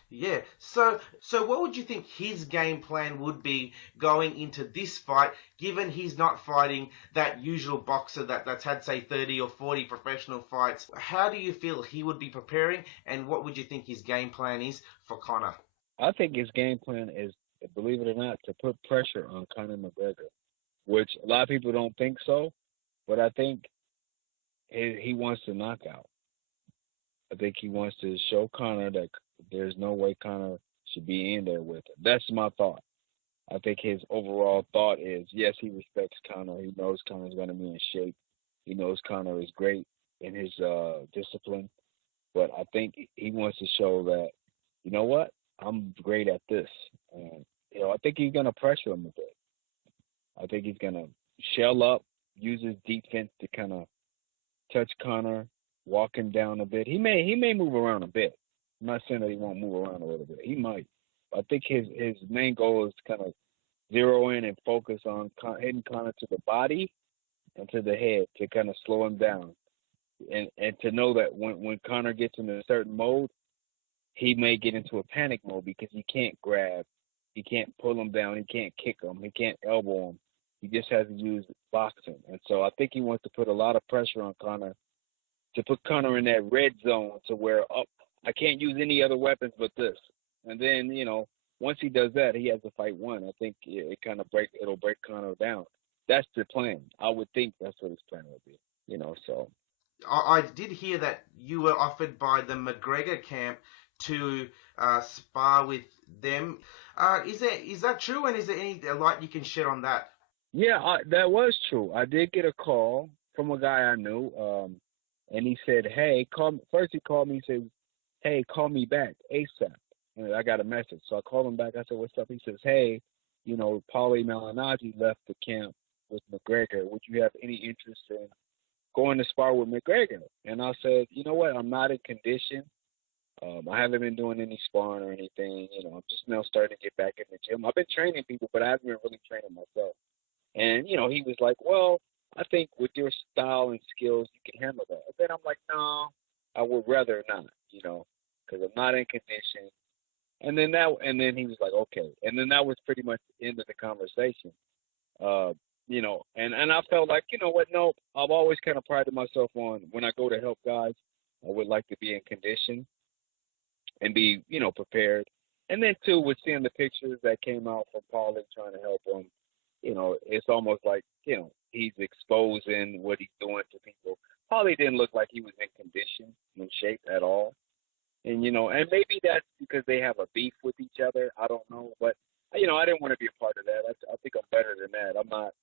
Yeah. So what would you think his game plan would be going into this fight, given he's not fighting that usual boxer that's had, say, 30 or 40 professional fights? How do you feel he would be preparing, and what would you think his game plan is for Conor? I think his game plan is, believe it or not, to put pressure on Conor McGregor, which a lot of people don't think so, but I think he wants to knock out. I think he wants to show Conor that there's no way Conor should be in there with him. That's my thought. I think his overall thought is, yes, he respects Conor. He knows Conor's going to be in shape. He knows Conor is great in his discipline. But I think he wants to show that, you know what, I'm great at this. And, I think he's going to pressure him a bit. I think he's going to shell up, use his defense to kind of touch Conor, walk him down a bit. He may move around a bit. I'm not saying that he won't move around a little bit. He might. I think his main goal is to kind of zero in and focus on hitting Conor to the body and to the head to kind of slow him down. And to know that when Conor gets in a certain mode, he may get into a panic mode because he can't grab, he can't pull him down, he can't kick him, he can't elbow him. He just has to use boxing. And so I think he wants to put a lot of pressure on Conor, to put Conor in that red zone to where, I can't use any other weapons but this. And then, once he does that, he has to fight one. I think it'll break Conor down. That's the plan. I would think that's what his plan would be, so. I did hear that you were offered by the McGregor camp to spar with them. Is that true, and is there any light you can shed on that? Yeah, that was true. I did get a call from a guy I knew, and he said, hey, first he called me and said, hey, call me back ASAP. And I got a message. So I called him back. I said, what's up? He says, hey, Paulie Malignaggi left the camp with McGregor. Would you have any interest in going to spar with McGregor? And I said, you know what? I'm not in condition. I haven't been doing any sparring or anything. I'm just now starting to get back in the gym. I've been training people, but I haven't been really training myself. And, he was like, well, I think with your style and skills, you can handle that. And then I'm like, no, I would rather not, because I'm not in condition. And then he was like, okay. And then that was pretty much the end of the conversation. and I felt like, you know what, no, I've always kind of prided myself on when I go to help guys, I would like to be in condition and be, prepared. And then too, with seeing the pictures that came out from Paulie trying to help him, it's almost like, he's exposing what he's doing to people. Paulie didn't look like he was in condition, in shape at all. And, and maybe that's because they have a beef with each other. I don't know. But, I didn't want to be a part of that. I think I'm better than that. I'm not,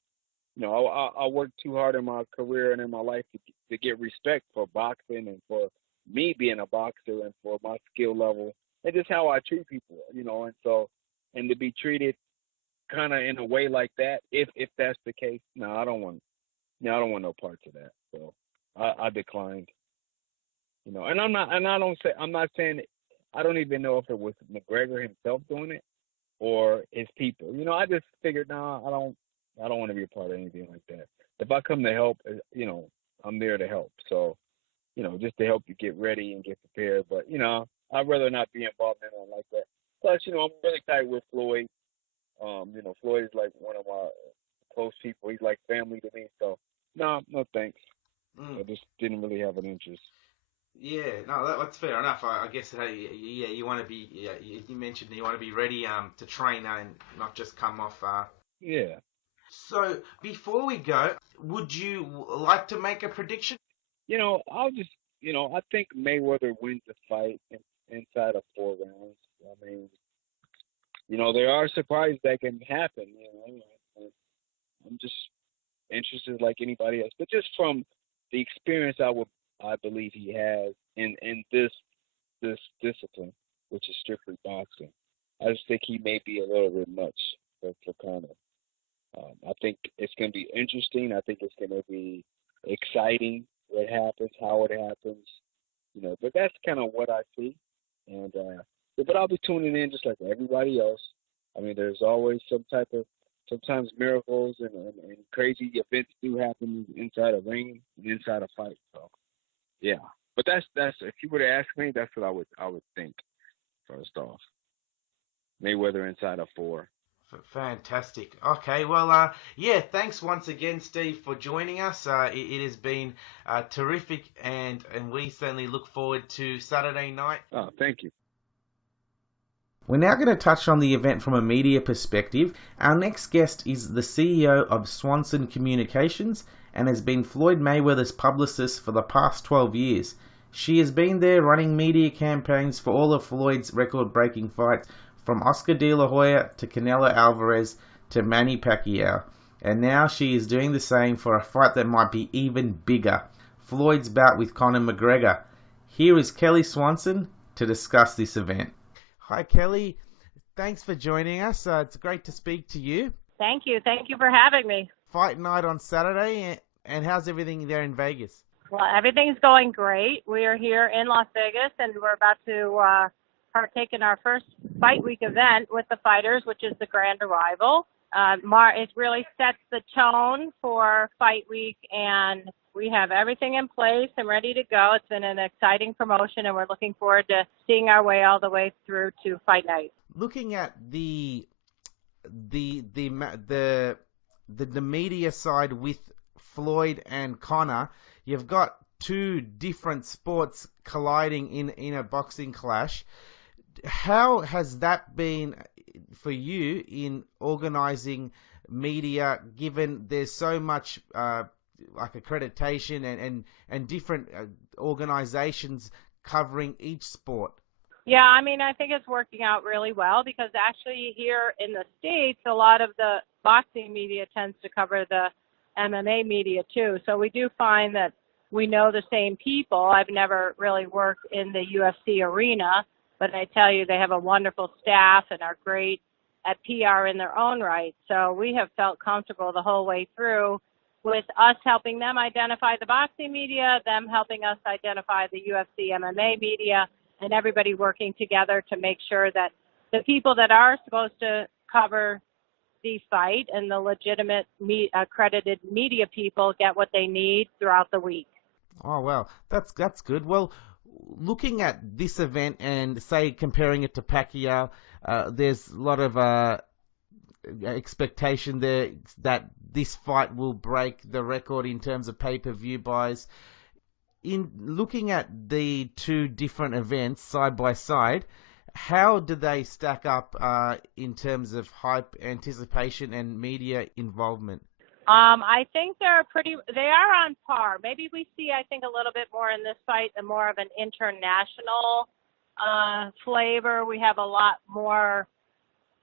I worked too hard in my career and in my life to get respect for boxing and for me being a boxer and for my skill level and just how I treat people, and so, and to be treated kind of in a way like that, if that's the case, no, I don't want no parts of that. So I declined, and I'm not saying, I don't even know if it was McGregor himself doing it or his people. I just figured, no, I don't want to be a part of anything like that. If I come to help, I'm there to help. So, just to help you get ready and get prepared. But, I'd rather not be involved in anything like that. Plus, I'm really tight with Floyd. Floyd is like one of my close people. He's like family to me. So, no thanks. I just didn't really have an interest. Yeah, no, that's fair enough. I guess, you want to be, you mentioned you want to be ready to train and not just come off. Yeah. So, before we go, would you like to make a prediction? I'll just, I think Mayweather wins the fight inside of 4 rounds. I mean, there are surprises that can happen. I'm just interested like anybody else. But just from the experience I believe he has in this discipline, which is strictly boxing, I just think he may be a little bit much for Conor. I think it's going to be interesting. I think it's going to be exciting what happens, how it happens, but that's kind of what I see. And but I'll be tuning in just like everybody else. I mean, there's always sometimes miracles and crazy events do happen inside a ring and inside a fight. So, yeah. But that's if you were to ask me, that's what I would think first off. Mayweather inside of 4. Fantastic. Okay, well, thanks once again, Steve, for joining us. It has been terrific, and we certainly look forward to Saturday night. Oh, thank you. We're now going to touch on the event from a media perspective. Our next guest is the CEO of Swanson Communications and has been Floyd Mayweather's publicist for the past 12 years. She has been there running media campaigns for all of Floyd's record-breaking fights, from Oscar De La Hoya to Canelo Alvarez to Manny Pacquiao. And now she is doing the same for a fight that might be even bigger, Floyd's bout with Conor McGregor. Here is Kelly Swanson to discuss this event. Hi Kelly, thanks for joining us. It's great to speak to you. Thank you for having me. Fight night on Saturday, and how's everything there in Vegas? Well, everything's going great. We are here in Las Vegas, and we're about to partake in our first fight week event with the fighters, which is the Grand Arrival. It really sets the tone for fight week, and we have everything in place and ready to go. It's been an exciting promotion, and we're looking forward to seeing our way all the way through to fight night. Looking at the media side with Floyd and Conor, you've got 2 different sports colliding in a boxing clash. How has that been for you in organizing media, given there's so much accreditation and different organizations covering each sport? Yeah, I mean, I think it's working out really well because actually here in the States, a lot of the boxing media tends to cover the MMA media too. So we do find that we know the same people. I've never really worked in the UFC arena, but I tell you, they have a wonderful staff and are great at PR in their own right. So we have felt comfortable the whole way through with us helping them identify the boxing media, them helping us identify the UFC MMA media, and everybody working together to make sure that the people that are supposed to cover the fight and the legitimate accredited media people get what they need throughout the week. Oh, well, that's good. Well, looking at this event and, say, comparing it to Pacquiao, there's a lot of expectation there that this fight will break the record in terms of pay-per-view buys. In looking at the two different events side by side, how do they stack up in terms of hype, anticipation, and media involvement? I think they are on par. Maybe we see, I think, a little bit more in this fight and more of an international flavor. We have a lot more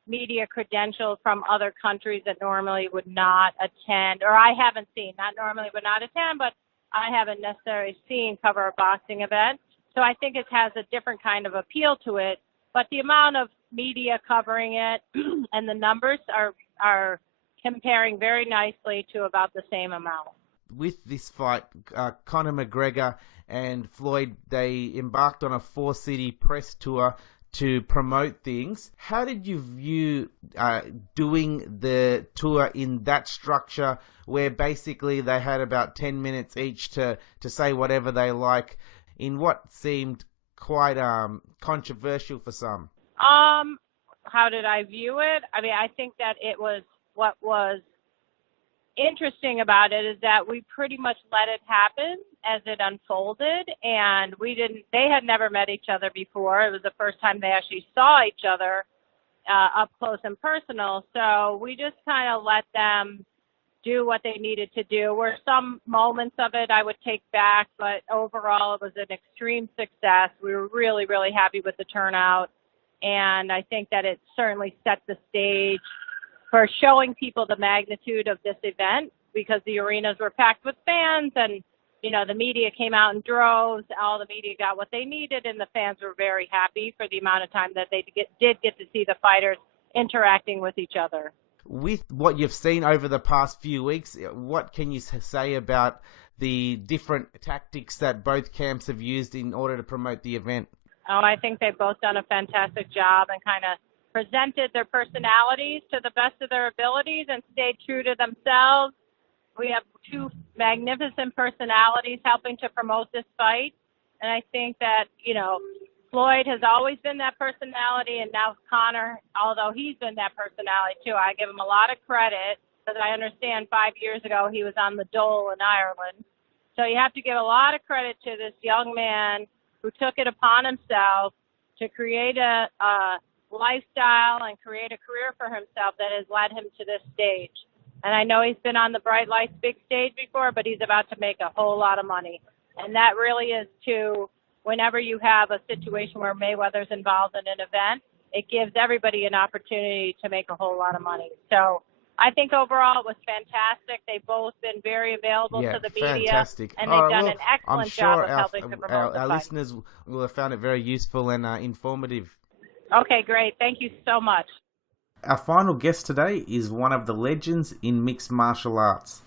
media credentials from other countries that normally would not attend, or I haven't seen, not normally would not attend, but I haven't necessarily seen cover a boxing event. So I think it has a different kind of appeal to it, but the amount of media covering it and the numbers are comparing very nicely to about the same amount. With this fight, Conor McGregor and Floyd, they embarked on a 4-city press tour to promote things. How did you view doing the tour in that structure where basically they had about 10 minutes each to say whatever they like in what seemed quite controversial for some? How did I view it? I mean, I think that it was, what was interesting about it is that we pretty much let it happen as it unfolded, and they had never met each other before. It was the first time they actually saw each other up close and personal. So we just kind of let them do what they needed to do. Where some moments of it I would take back, but overall it was an extreme success. We were really, really happy with the turnout, and I think that it certainly set the stage for showing people the magnitude of this event, because the arenas were packed with fans, and the media came out in droves. All the media got what they needed, and the fans were very happy for the amount of time that they did get to see the fighters interacting with each other. With what you've seen over the past few weeks, what can you say about the different tactics that both camps have used in order to promote the event? Oh, I think they've both done a fantastic job and kind of presented their personalities to the best of their abilities and stayed true to themselves. We have two magnificent personalities helping to promote this fight. And I think that, Floyd has always been that personality, and now Conor, although he's been that personality too, I give him a lot of credit, because I understand 5 years ago he was on the dole in Ireland. So you have to give a lot of credit to this young man who took it upon himself to create a lifestyle and create a career for himself that has led him to this stage. And I know he's been on the Bright Lights big stage before, but he's about to make a whole lot of money. And that really is whenever you have a situation where Mayweather's involved in an event, it gives everybody an opportunity to make a whole lot of money. So I think overall it was fantastic. They've both been very available to the media. Fantastic. And they've done an excellent job of helping to promote the our fight. listeners will have found it very useful and informative. Okay, great. Thank you so much. Our final guest today is one of the legends in mixed martial arts.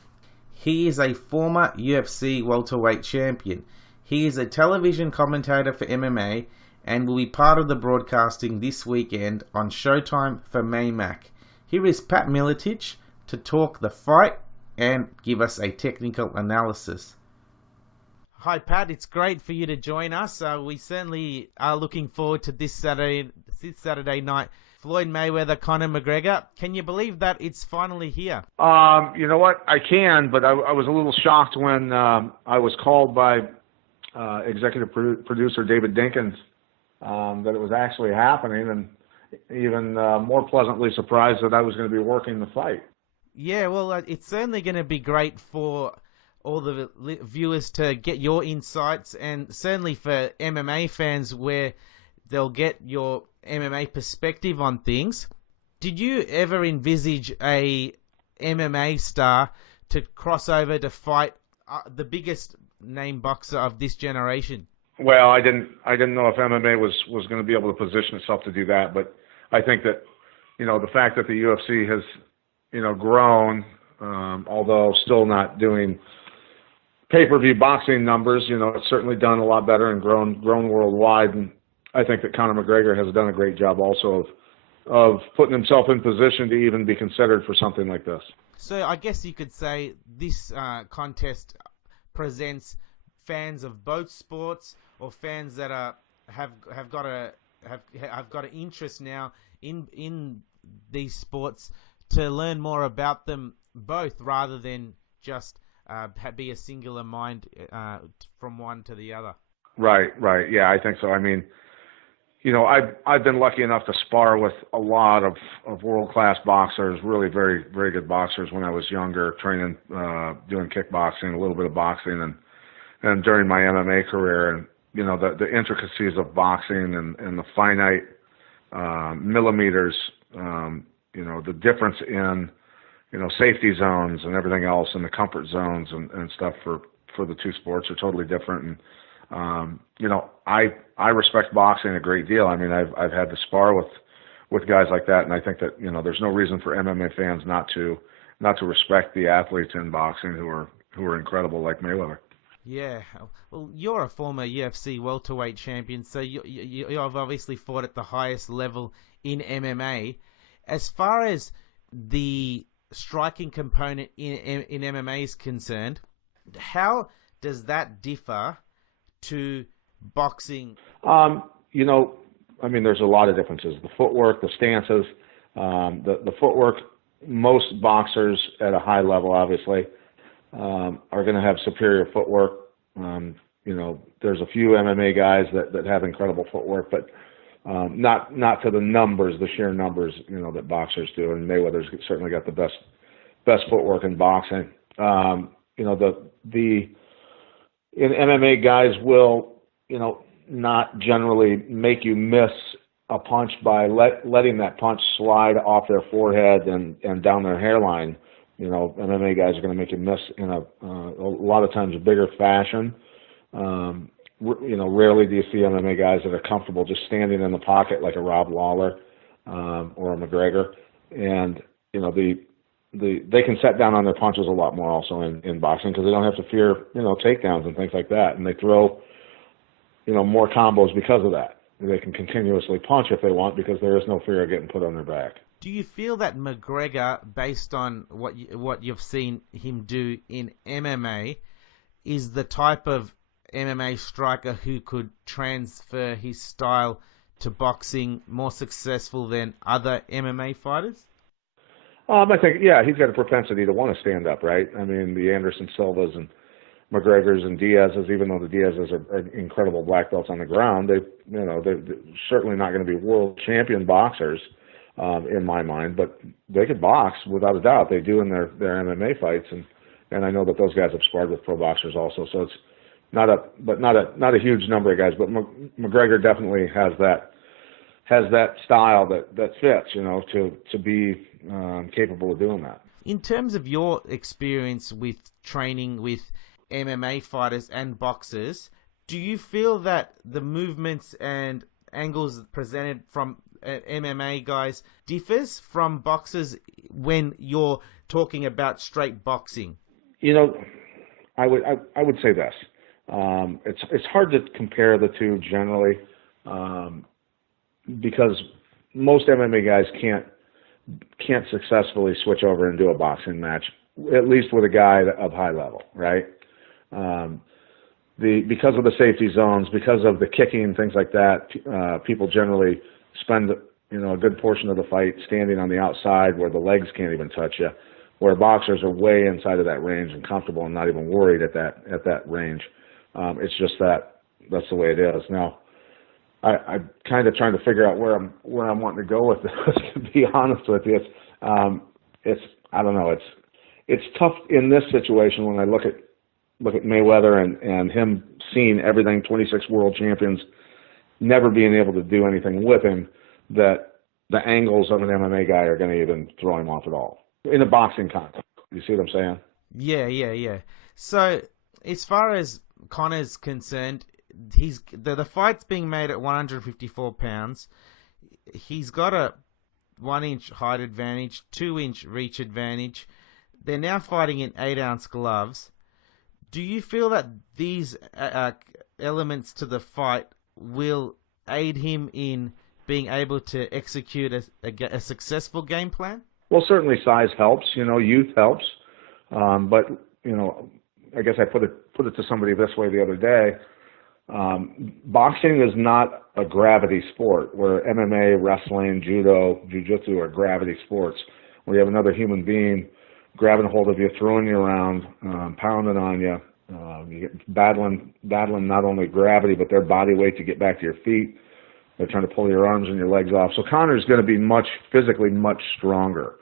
He is a former UFC welterweight champion. He is a television commentator for MMA and will be part of the broadcasting this weekend on Showtime for MayMac. Here is Pat Miletich to talk the fight and give us a technical analysis. Hi Pat, it's great for you to join us. We certainly are looking forward to this Saturday night. Floyd Mayweather, Conor McGregor. Can you believe that it's finally here? You know what? I can, but I was a little shocked when I was called by executive producer David Dinkins that it was actually happening, and even more pleasantly surprised that I was going to be working the fight. Yeah, well, it's certainly going to be great for all the viewers to get your insights, and certainly for MMA fans where they'll get your MMA perspective on things. Did you ever envisage a MMA star to cross over to fight the biggest name boxer of this generation? Well, I didn't know if MMA was going to be able to position itself to do that, but I think that the fact that the UFC has grown, although still not doing pay-per-view boxing numbers, it's certainly done a lot better and grown worldwide. And I think that Conor McGregor has done a great job also of putting himself in position to even be considered for something like this. So I guess you could say this contest presents fans of both sports, or fans that have got an interest now in these sports, to learn more about them both rather than just be a singular mind from one to the other. Right. Yeah, I think so. I mean, I've been lucky enough to spar with a lot of world-class boxers, really very, very good boxers when I was younger, training, doing kickboxing, a little bit of boxing, and during my MMA career. And, the intricacies of boxing and the finite millimeters, the difference in, safety zones and everything else, and the comfort zones and stuff for the two sports are totally different. And, I respect boxing a great deal. I mean, I've had to spar with guys like that, and I think that, there's no reason for MMA fans not to respect the athletes in boxing who are incredible, like Mayweather. Yeah, well, you're a former UFC welterweight champion, so you've obviously fought at the highest level in MMA. As far as the striking component in MMA is concerned, how does that differ to boxing? There's a lot of differences. The footwork, the stances, the footwork, most boxers at a high level, obviously, are going to have superior footwork. There's a few MMA guys that have incredible footwork, but not to the numbers, the sheer numbers, that boxers do. And Mayweather's certainly got the best footwork in boxing. In MMA, guys will, not generally make you miss a punch by letting that punch slide off their forehead and down their hairline. MMA guys are going to make you miss in a lot of times a bigger fashion. Rarely do you see MMA guys that are comfortable just standing in the pocket like a Rob Lawler or a McGregor. And, they can set down on their punches a lot more also in boxing because they don't have to fear, takedowns and things like that. And they throw, more combos because of that. They can continuously punch if they want because there is no fear of getting put on their back. Do you feel that McGregor, based on what you've seen him do in MMA, is the type of MMA striker who could transfer his style to boxing more successful than other MMA fighters? I think, yeah, he's got a propensity to want to stand up, right? I mean, the Anderson Silvas and McGregors and Diaz's, even though the Diaz's are incredible black belts on the ground, they're certainly not going to be world champion boxers in my mind, but they could box without a doubt. They do in their MMA fights, and I know that those guys have sparred with pro boxers also. So it's not a huge number of guys, but McGregor definitely has that style that fits, to be capable of doing that. In terms of your experience with training with MMA fighters and boxers, do you feel that the movements and angles presented from MMA guys differs from boxers when you're talking about straight boxing? I would say this. It's hard to compare the two generally because most MMA guys can't successfully switch over and do a boxing match, at least with a guy of high level, right? Because of the safety zones, because of the kicking, things like that, people generally spend a good portion of the fight standing on the outside where the legs can't even touch you, where boxers are way inside of that range and comfortable and not even worried at that range. It's just that's the way it is. Now, I'm kind of trying to figure out where I'm wanting to go with this. To be honest with you, I don't know. It's tough in this situation when I look at Mayweather and him seeing everything, 26 world champions, never being able to do anything with him, that the angles of an MMA guy are going to even throw him off at all in a boxing context. You see what I'm saying? Yeah. So as far as Conor's concerned, the fight's being made at 154 pounds. He's got a 1-inch height advantage, 2-inch reach advantage. They're now fighting in 8-ounce gloves. Do you feel that these elements to the fight will aid him in being able to execute a successful game plan? Well, certainly size helps. Youth helps. But I guess I put it to somebody this way the other day. Boxing is not a gravity sport where MMA, wrestling, judo, jiu-jitsu are gravity sports where you have another human being grabbing a hold of you, throwing you around, pounding on you. You get battling not only gravity but their body weight to get back to your feet. They're trying to pull your arms and your legs off. So Conor's going to be physically much stronger.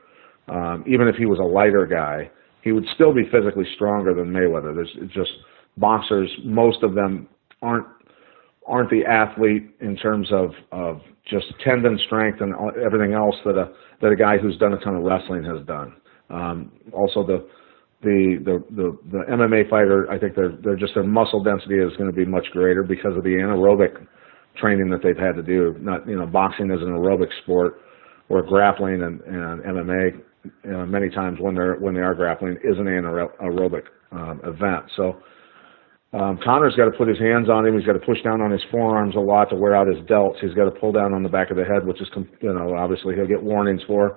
Even if he was a lighter guy, he would still be physically stronger than Mayweather. It's just boxers, most of them aren't the athlete in terms of just tendon strength and everything else that a guy who's done a ton of wrestling has done. Also the MMA fighter, I think their muscle density is going to be much greater because of the anaerobic training that they've had to do. Boxing is an aerobic sport, where grappling and MMA many times when they are grappling is an anaerobic event. So Conor's got to put his hands on him. He's got to push down on his forearms a lot to wear out his delts. He's got to pull down on the back of the head, which is obviously he'll get warnings for.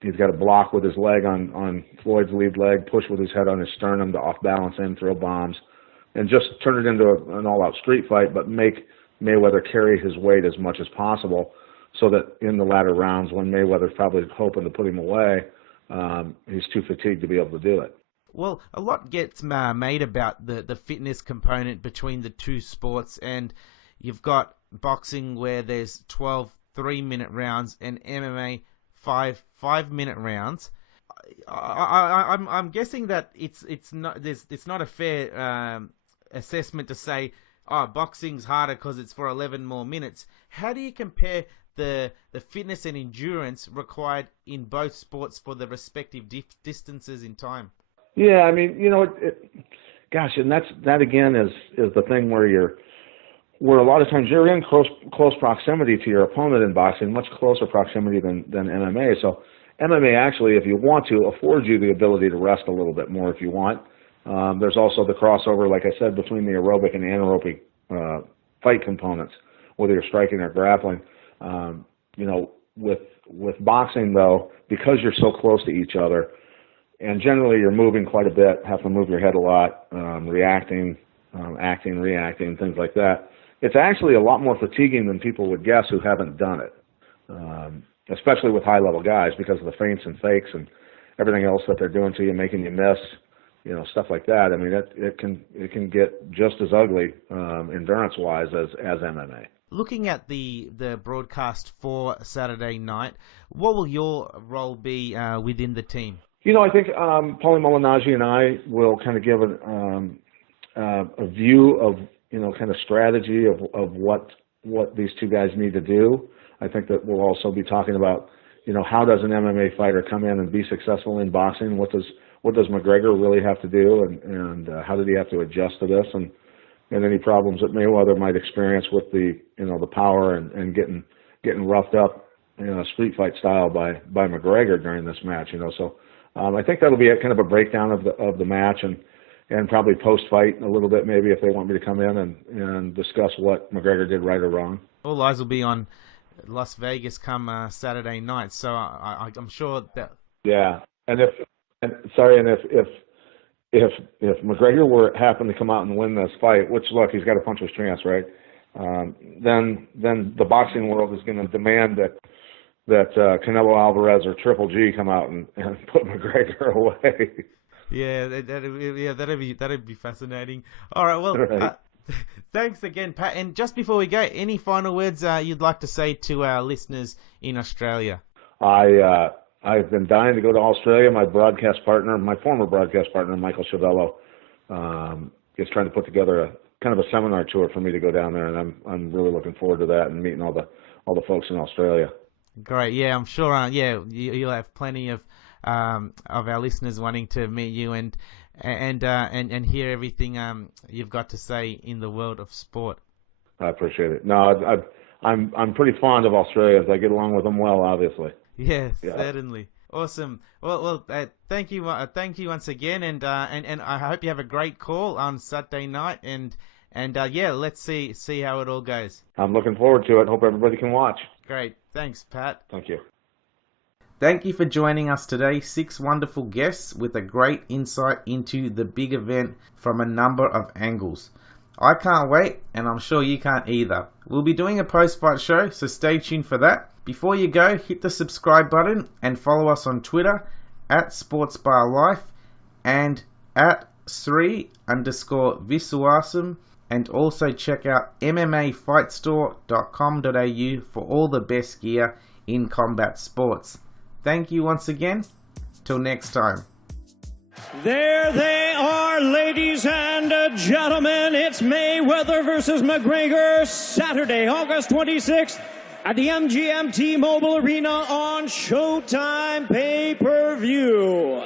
He's got to block with his leg on Floyd's lead leg, push with his head on his sternum to off balance him, throw bombs, and just turn it into an all-out street fight, but make Mayweather carry his weight as much as possible, so that in the latter rounds, when Mayweather's probably hoping to put him away, he's too fatigued to be able to do it. Well, a lot gets made about the fitness component between the two sports, and you've got boxing where there's 12 3-minute rounds and MMA 5-minute rounds. I'm guessing that it's not a fair assessment to say, boxing's harder because it's for 11 more minutes. How do you compare the fitness and endurance required in both sports for the respective distances in time? Yeah, I mean, and that again is the thing where a lot of times you're in close proximity to your opponent in boxing, much closer proximity than MMA. So MMA actually, if you want to, affords you the ability to rest a little bit more if you want. There's also the crossover, like I said, between the aerobic and anaerobic fight components, whether you're striking or grappling. With boxing, though, because you're so close to each other, and generally you're moving quite a bit, have to move your head a lot, reacting, acting, reacting, things like that, it's actually a lot more fatiguing than people would guess who haven't done it, especially with high-level guys, because of the feints and fakes and everything else that they're doing to you, making you miss, stuff like that. I mean, it can get just as ugly endurance-wise as MMA. Looking at the broadcast for Saturday night, what will your role be within the team? I think Paulie Malignaggi and I will kind of give a view of, kind of strategy of what these two guys need to do. I think that we'll also be talking about, how does an MMA fighter come in and be successful in boxing? What does McGregor really have to do, and how did he have to adjust to this, and any problems that Mayweather might experience with the power and getting roughed up, street fight style by McGregor during this match. So I think that'll be a kind of a breakdown of the match, and probably post-fight a little bit, maybe, if they want me to come in and discuss what McGregor did right or wrong. All eyes will be on Las Vegas come Saturday night, so I'm sure that... Yeah, and if McGregor happen to come out and win this fight, which, look, he's got a puncher's chance, right? Then the boxing world is going to demand that Canelo Alvarez or Triple G come out and put McGregor away. Yeah, that'd be fascinating. All right, well, right. Thanks again, Pat. And just before we go, any final words you'd like to say to our listeners in Australia? I've been dying to go to Australia. My former broadcast partner, Michael Chavello, is trying to put together a kind of a seminar tour for me to go down there, and I'm really looking forward to that and meeting all the folks in Australia. Great, yeah, I'm sure. You'll have plenty of our listeners wanting to meet you and hear everything you've got to say in the world of sport. I appreciate it. No, I'm pretty fond of Australia. I get along with them well, obviously. Yeah, certainly. Awesome. Well, thank you once again, and I hope you have a great call on Saturday night, and let's see how it all goes. I'm looking forward to it. Hope everybody can watch. Great. Thanks, Pat. Thank you. Thank you for joining us today. 6 wonderful guests with a great insight into the big event from a number of angles. I can't wait, and I'm sure you can't either. We'll be doing a post-fight show, so stay tuned for that. Before you go, hit the subscribe button and follow us on Twitter at SportsBar Life and at Sri_Visuasam, and also check out MMAFightstore.com.au for all the best gear in combat sports. Thank you once again. Till next time. There they are, ladies and gentlemen. It's Mayweather versus McGregor, Saturday, August 26th at the MGM T-Mobile Arena on Showtime pay-per-view.